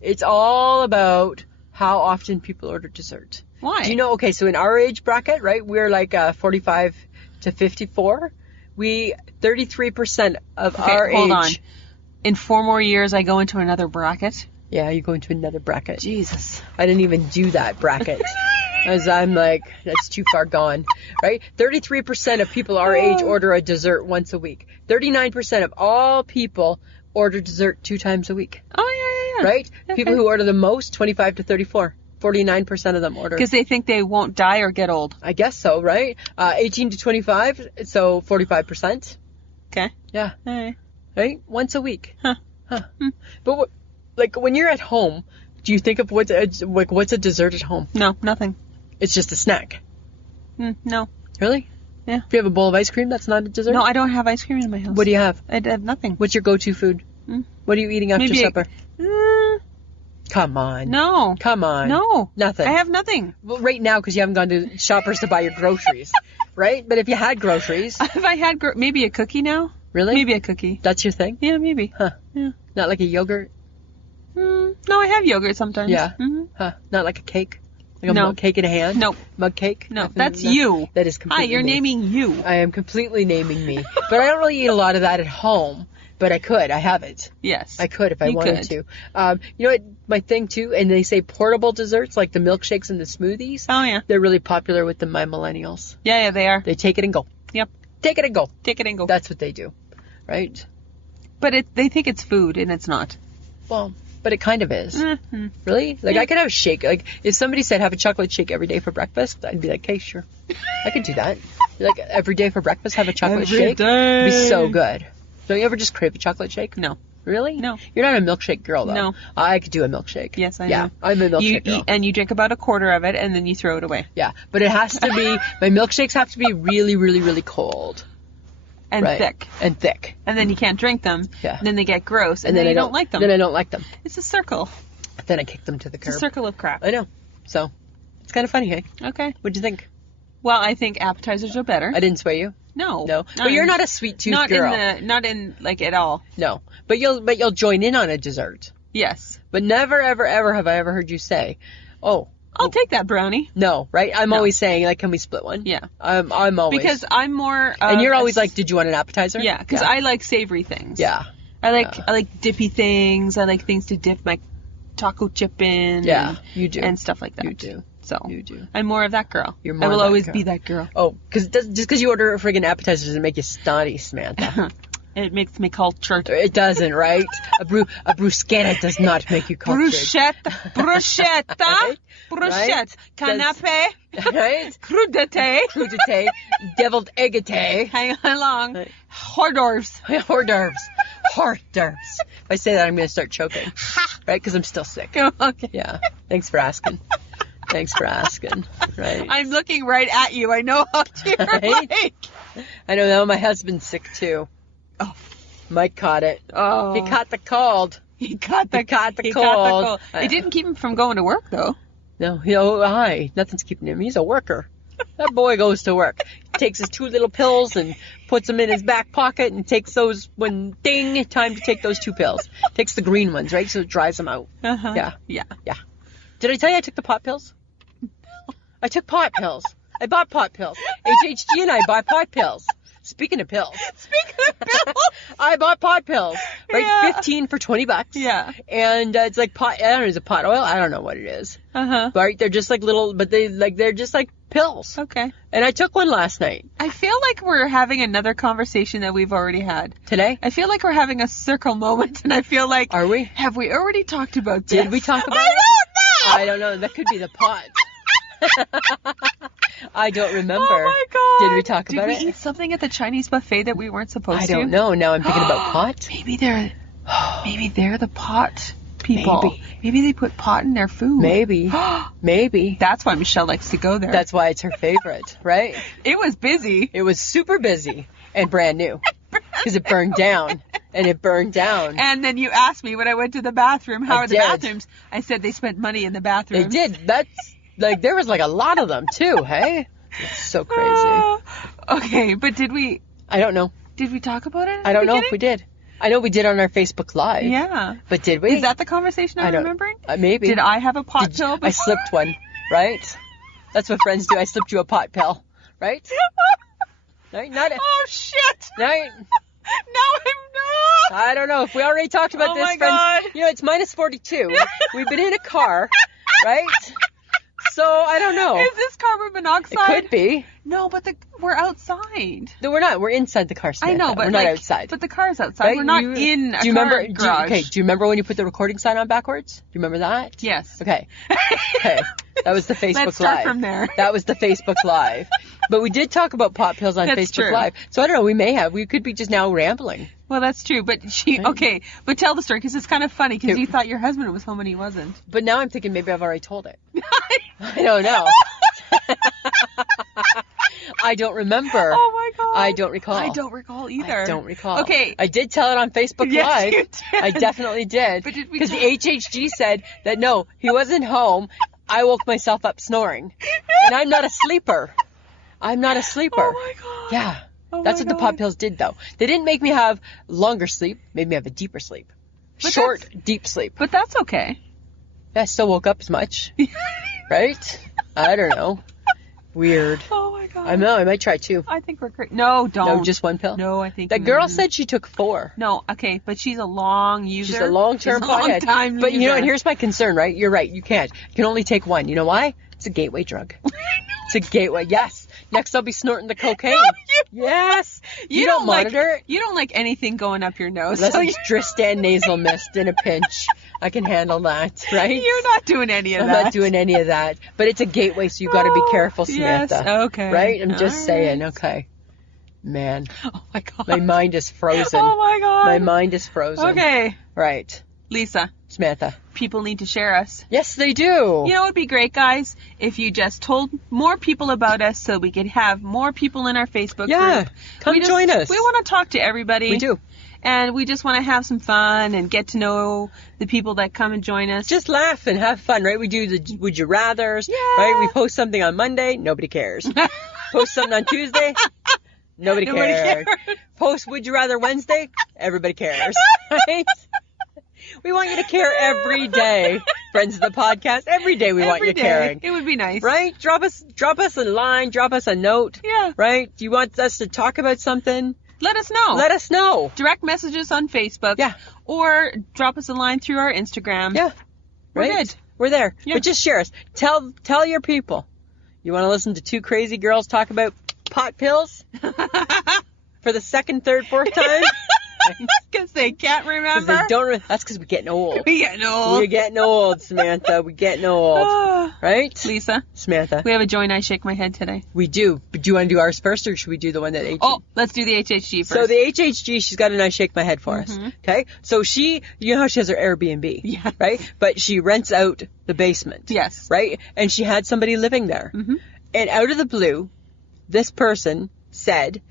It's all about how often people order dessert. Why? Do you know, okay, so in our age bracket, right, we're like 45 to 54. 33% of our age. Hold on. In 4 more years, I go into another bracket. Yeah, you go into another bracket. Jesus. I didn't even do that bracket. As I'm like, that's too far gone, right? 33% of people our age order a dessert once a week. 39% of all people order dessert 2 times a week, Oh, yeah. right? Okay. People who order the most, 25 to 34. 49% of them order. Because they think they won't die or get old. I guess so, right? 18 to 25, so 45%. Okay. Yeah, All right. right? Once a week. Huh. But like when you're at home, do you think of what's a dessert at home? No, nothing. It's just a snack. No. Really? Yeah. If you have a bowl of ice cream, that's not a dessert? No, I don't have ice cream in my house. What do you have? I have nothing. What's your go-to food? What are you eating after Maybe supper? Come on. No. Come on. No. Nothing. I have nothing. Well, right now, because you haven't gone to Shoppers to buy your groceries, right? But if you had groceries, Have I had maybe a cookie now? really? Maybe a cookie. That's your thing? Yeah, maybe. Huh. Yeah. Not like a yogurt? No, I have yogurt sometimes. Yeah. Mm-hmm. Huh. Not like a cake? Like a No. mug cake in a hand? Nope. Mug cake? No, Nothing- that's no. you. That is Hi, completely you're me. naming you. I am completely naming me. But I don't really eat a lot of that at home. But I could. I have it. Yes. I could if I You wanted could. to. You know what? My thing too, and they say portable desserts like the milkshakes and the smoothies. Oh, yeah. They're really popular with my millennials. Yeah, they are. They take it and go. Yep. Take it and go. Take it and go. That's what they do, right? But they think it's food, and it's not. Well, but it kind of is. Mm-hmm. Really? Like Yeah. I could have a shake. Like if somebody said have a chocolate shake every day for breakfast, I'd be like, okay, sure, I could do that. Like every day for breakfast, have a chocolate shake. It'd be so good. Don't you ever just crave a chocolate shake? No. Really? No. You're not a milkshake girl, though. No. I could do a milkshake. Yes, I yeah, know. I'm a milkshake You girl. eat, and you drink about a quarter of it, and then you throw it away. Yeah, but it has to be, my milkshakes have to be really, really, really cold. And Right. thick. And thick. And then you can't drink them. Yeah. And then they get gross. And, then then I you don't like them. Then I don't like them. It's a circle. Then I kick them to the It's a curb. circle of crap. I know. So, it's kind of funny, hey? Okay. What'd you think? Well, I think appetizers are better. I didn't sway you? No. No. But you're not a sweet tooth girl. Not in like at all. No. But you'll join in on a dessert. Yes. But never, ever, ever have I ever heard you say, oh, I'll take that brownie. no, right? I'm No. always saying, like, can we split one? Yeah. I'm always. Because I'm more. And you're always like, did you want an appetizer? Yeah, because I like savory things. Yeah. I like dippy things. I like things to dip my taco chip in. Yeah, you do. And stuff like that. You do. So You do. I'm more of that girl. You're more I will of that always girl. be that girl. Oh, just because you order a friggin' appetizer doesn't make you snotty, Samantha. It makes me cultured. It doesn't, right? A bruschetta does not make you cultured. Bruschetta, Right? bruschetta, canapé, Right? crudité, Crudité, deviled eggate, hang along, hors d'oeuvres. hors d'oeuvres. Hors d'oeuvres. If I say that, I'm going to start choking. Right? Because I'm still sick. Okay. Yeah. Thanks for asking. Thanks for asking. Right? I'm looking right at you. I know how you're Right? like. I know now my husband's sick too. Oh. Mike caught it. Oh. He caught the cold. He caught the He caught the he cold. Caught the cold. It didn't keep him from going to work though. No, hi. Nothing's keeping him. He's a worker. That boy goes to work. Takes his 2 little pills and puts them in his back pocket and takes those when ding, time to take those 2 pills. Takes the green ones, right? So it dries them out. Uh-huh. Yeah. Yeah. Did I tell you I took the pot pills? I took pot pills. I bought pot pills. HHG and I buy pot pills. Speaking of pills. Speaking of pills. I bought pot pills. Right? Yeah. 15 for $20. Yeah. And it's like pot, I don't know, is it pot oil? I don't know what it is. Uh-huh. Right? They're just like little, but they're just like pills. Okay. And I took one last night. I feel like we're having another conversation that we've already had. Today? I feel like we're having a circle moment, and I feel like... Are we? Have we already talked about this? Did we talk about it? I don't know. That could be the pot. I don't remember. Oh my god. Did we talk about it? Did we eat something at the Chinese buffet that we weren't supposed to? I don't know. Now I'm thinking about pot. Maybe they're the pot people. Maybe they put pot in their food. Maybe. Maybe. That's why Michelle likes to go there. That's why it's her favorite, right? It was busy. It was super busy and brand new because it burned down. And it burned down. And then you asked me when I went to the bathroom, how are the did. bathrooms? I said they spent money in the bathroom. They did. That's like, there was like a lot of them too, hey? It's so crazy. Okay, but did we... I don't know. Did we talk about it? I don't know if we did. I know we did on our Facebook Live. Yeah. But did we? Is that the conversation I'm remembering? Maybe. Did I have a pot pill before? I slipped one, right? That's what friends do. I slipped you a pot pill, right? Right? Oh, shit! Right? No, I'm not! I don't know. If we already talked about this, my friends. God. You know, it's minus 42. We've been in a car, right? So, I don't know. Is this carbon monoxide? It could be. No, but we're outside. No, we're not. We're inside the car, Samantha. I know, but we're not outside. But the car's outside. Right? We're not in a car garage. Do you remember when you put the recording sign on backwards? Do you remember that? Yes. Okay. Okay. That was the Facebook Let's start Live. from there. That was the Facebook Live. But we did talk about pot pills on That's Facebook true. Live. So I don't know. We could be just now rambling. Well, that's true. But okay. But tell the story because it's kind of funny because you thought your husband was home and he wasn't. But now I'm thinking maybe I've already told it. I don't know. I don't remember. Oh my god. I don't recall. I don't recall either. I don't recall. Okay. I did tell it on Facebook Yes, Live. you did. I definitely did. But did we Because the tell- HHG said that no, he wasn't home. I woke myself up snoring. And I'm not a sleeper. I'm not a sleeper. Oh my god. Yeah. Oh That's my what the God. pot pills did though. They didn't make me have longer sleep, made me have a deeper sleep. But Short, deep sleep. But that's okay. I still woke up as much. Right? I don't know. Weird. Oh my god. I know, I might try two. I think we're great. No, don't. No, just one pill? No, I think That girl said she took 4. No, okay, but she's a long user. She's a long-term She's a long pothead. time But you know, user. and here's my concern, right? You're right. You can't. You can only take one. You know why? It's a gateway drug. It's a gateway. Yes. Next, I'll be snorting the cocaine. Yes. You don't monitor it. You don't like anything going up your nose. Unless so it's Dristan nasal mist in a pinch. I can handle that, right? you're not doing any of I'm that. not doing any of that. But it's a gateway, so you got to be careful, yes, Samantha. okay. Right? I'm just All saying. right. Okay. Man, Oh my god. my mind is frozen. Oh my god. My mind is frozen. Okay, Right. Lisa. Samantha. People need to share us. Yes, they do. You know, it would be great, guys, if you just told more people about us so we could have more people in our Facebook Yeah, group. come join us. We want to talk to everybody. We do. And we just want to have some fun and get to know the people that come and join us. Just laugh and have fun, right? We do the Would You Rathers, Yeah. right? We post something on Monday, nobody cares. Post something on Tuesday, nobody Nobody cares. cares. Post Would You Rather Wednesday, everybody cares, right? We want you to care every day, friends of the podcast. Every day we want Every you day. caring, It would be nice. right? Drop us a line, drop us a note, Yeah. right? Do you want us to talk about something? Let us know. Let us know. Direct messages on Facebook. Yeah. Or drop us a line through our Instagram. Yeah. We're Right? good. We're there. Yeah. But just share us. Tell your people. You want to listen to two crazy girls talk about pot pills for the second, third, fourth time? Because they can't 'Cause remember. they don't. That's because we're getting old. We get no. We're getting old, Samantha. We're getting old. Right? Lisa, Samantha. we have a join I shake my head today. We do. But do you want to do ours first, or should we do the one that HHG? Oh, let's do the HHG first. So the HHG, she's got a nice shake my head for us. Okay? So you know how she has her Airbnb? Yeah. Right? But she rents out the basement. Yes. Right? And she had somebody living there. Mhm. And out of the blue, this person said,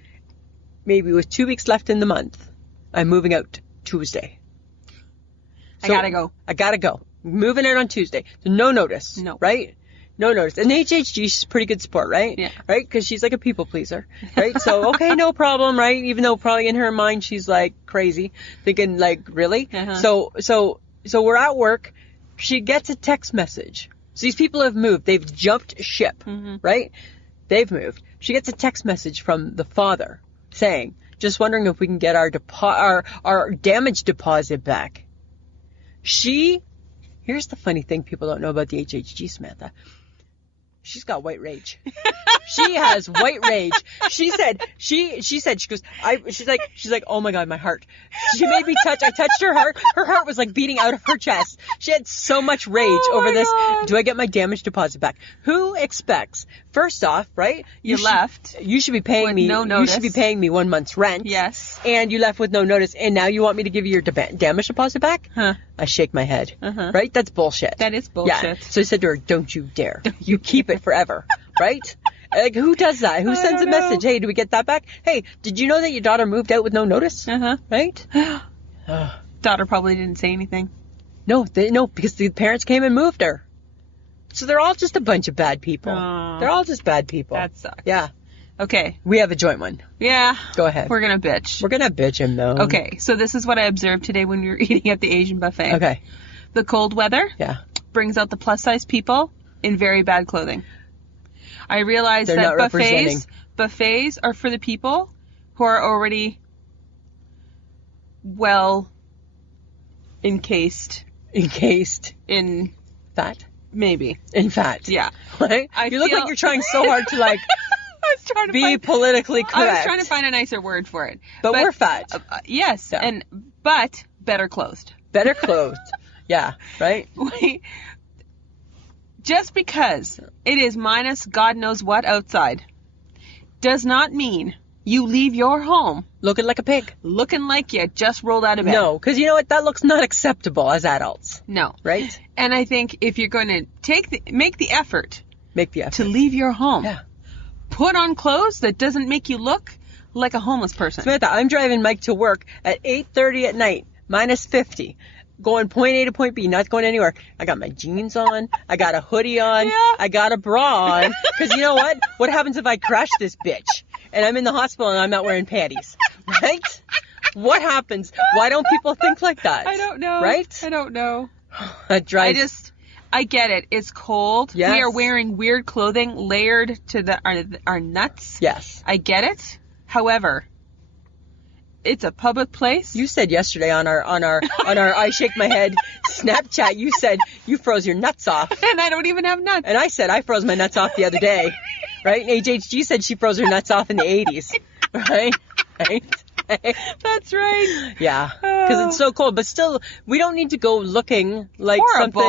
maybe with 2 weeks left in the month, I'm moving out Tuesday. I gotta go. I gotta go. Moving out on Tuesday. So no notice. No. Right? No notice. And HHG, she's pretty good sport, right? Yeah. Right? Because she's like a people pleaser. Right? So, okay, no problem, right? Even though probably in her mind she's like crazy. Thinking like, really? Uh-huh. So we're at work. She gets a text message. So these people have moved. They've jumped ship. Right? They've moved. She gets a text message from the father saying, just wondering if we can get our damage deposit back. Here's the funny thing people don't know about the HHG, Samantha. she's got white rage. She has white rage. She said, she's like, oh my God, my heart. She made me touch. I touched her heart. Her heart was like beating out of her chest. She had so much rage over this. God. Do I get my damage deposit back? Who expects? First off, right? You left. You should be paying with me. no You notice. should be paying me 1 month's rent. Yes. And you left with no notice. And now you want me to give you your damage deposit back? Huh. I shake my head. Uh-huh. Right? That's bullshit. That is bullshit. Yeah. So I said to her, don't you dare. You keep it forever. Right? Like, who does that? Who sends a don't know. message? Hey, do we get that back? Hey, did you know that your daughter moved out with no notice? Uh-huh. Right? Daughter probably didn't say anything. No, because the parents came and moved her. So they're all just a bunch of bad people. Aw. They're all just bad people. That sucks. Yeah. Okay. We have a joint one. Yeah. Go ahead. We're going to bitch. We're gonna bitch him though. Okay. So this is what I observed today when we were eating at the Asian buffet. Okay. The cold weather Yeah. brings out the plus size people in very bad clothing. I realized They're that not representing. buffets are for the people who are already well encased in Fat. maybe. In fat. Yeah. Right? I You look feel- like you're trying so hard to like I was trying to be find, politically I was correct. trying to find a nicer word for it. But we're fat. Yes, Yeah. but better clothed. Better clothed. Yeah. Right? Just because it is minus God knows what outside does not mean you leave your home Looking like a pig. looking like you just rolled out of bed. No, because you know what? That looks not acceptable as adults. No. Right? And I think if you're going to make the effort Make the effort. to leave your home, Yeah. put on clothes that doesn't make you look like a homeless person. Samantha, I'm driving Mike to work at 8:30 at night, minus 50. Going point A to point B, not going anywhere. I got my jeans on. I got a hoodie on. Yeah. I got a bra on. Because you know what? What happens if I crash this bitch? And I'm in the hospital and I'm not wearing panties. Right? What happens? Why don't people think like that? I don't know. Right? I don't know. That drives... I get it. It's cold. Yes. We are wearing weird clothing layered to our nuts. Yes. I get it. However, it's a public place. You said yesterday on our I shake my head Snapchat, you said you froze your nuts off. And I don't even have nuts. And I said I froze my nuts off the other day. Right? And HHG said she froze her nuts off in the 80s. Right? Right? That's right. Yeah. Because it's so cold. But still, we don't need to go looking like Horrible.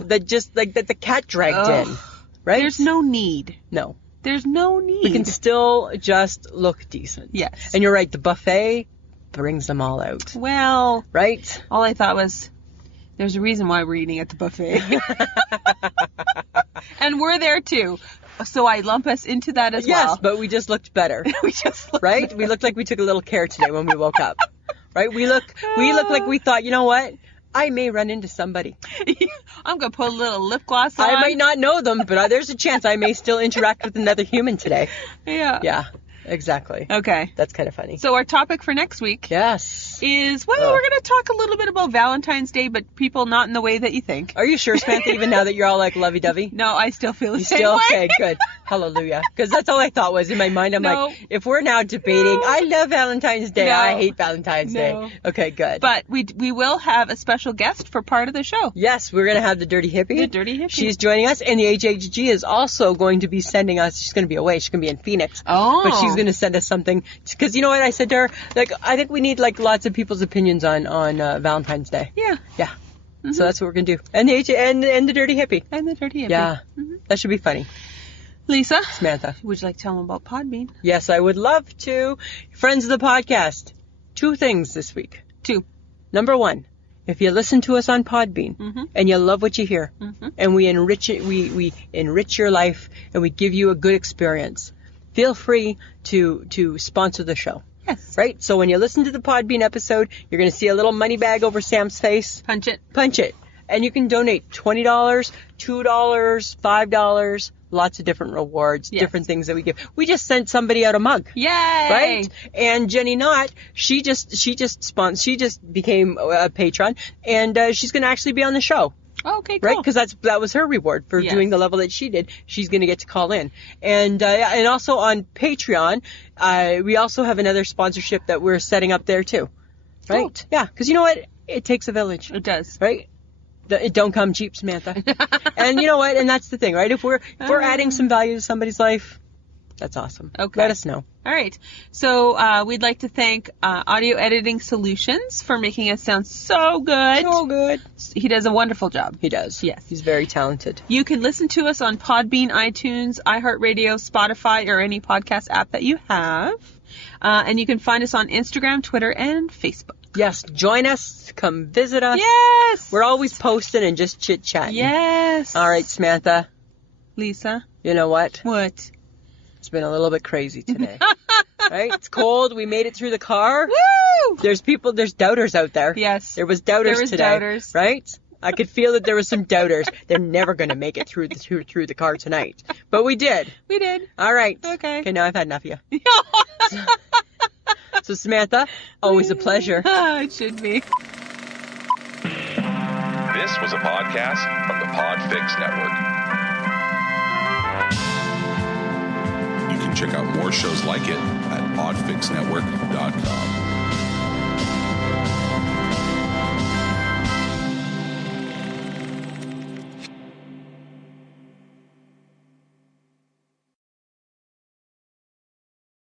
something that just, like, that the cat dragged Ugh. in. Right? There's no need. No. There's no need. We can still just look decent. Yes. And you're right. The buffet brings them all out. Well, Right? all I thought was, there's a reason why we're eating at the buffet. And we're there too. So I lump us into that as Yes, well. but we just looked better. We just look Right? We looked like we took a little care today when we woke up. Right? We look like we thought, you know what? I may run into somebody. I'm going to put a little lip gloss on. I might not know them, but there's a chance I may still interact with another human today. Yeah. Yeah, exactly. Okay. That's kind of funny. So our topic for next week Yes. is, we're going to talk a little bit about Valentine's Day, but people not in the way that you think. Are you sure, Samantha, even now that you're all like lovey-dovey? No, I still feel the You same still? way. Okay, good. Hallelujah. Because that's all I thought was in my mind. I'm No. like, if we're now debating, I love Valentine's Day, No. I hate Valentine's No. Day. Okay, good. But we will have a special guest for part of the show. Yes, we're going to have the Dirty Hippie. The Dirty Hippie. She's joining us, and the HHG is also going to be sending us, she's going to be away, she's going to be in Phoenix. Oh. But she's going to send us something, because you know what I said to her? Like, I think we need, like, lots of people's opinions on Valentine's Day. Yeah. Yeah. So that's what we're going to do. And the Dirty Hippie. And the Dirty Hippie. Yeah. That should be funny. Lisa, Samantha. would you like to tell them about Podbean? Yes, I would love to. Friends of the podcast, 2 things this week. 2. Number 1, if you listen to us on Podbean and you love what you hear and we enrich it, we enrich your life and we give you a good experience, feel free to sponsor the show. Yes. Right? So when you listen to the Podbean episode, you're going to see a little money bag over Sam's face. Punch it. Punch it. And you can donate $20, $2, $5, lots of different rewards, Yes. different things that we give. We just sent somebody out a mug. Yay! Right? And Jenny Knott, she just became a patron, and she's going to actually be on the show. Okay, cool. Right? Because that was her reward for Yes. doing the level that she did. She's going to get to call in. And also on Patreon, we also have another sponsorship that we're setting up there too. Right? Cool. Yeah. Because you know what? It takes a village. It does. Right? It don't come cheap, Samantha. And you know what? And that's the thing, right? If we're adding some value to somebody's life, that's awesome. Okay. Let us know. All right. So we'd like to thank Audio Editing Solutions for making us sound so good. So good. He does a wonderful job. He does. Yes. He's very talented. You can listen to us on Podbean, iTunes, iHeartRadio, Spotify, or any podcast app that you have. And you can find us on Instagram, Twitter, and Facebook. Yes. Join us. Come visit us. Yes. We're always posting and just chit-chatting. Yes. All right, Samantha. Lisa. You know what? What? It's been a little bit crazy today. Right? It's cold. We made it through the car. Woo! There's doubters out there. Yes. There was doubters There was today. doubters. Right? I could feel that there was some doubters. They're never going to make it through the car tonight. But we did. We did. All right. Okay. Okay, now I've had enough of you. So Samantha, always a pleasure. It should be. This was a podcast from the Podfix Network. You can check out more shows like it at podfixnetwork.com.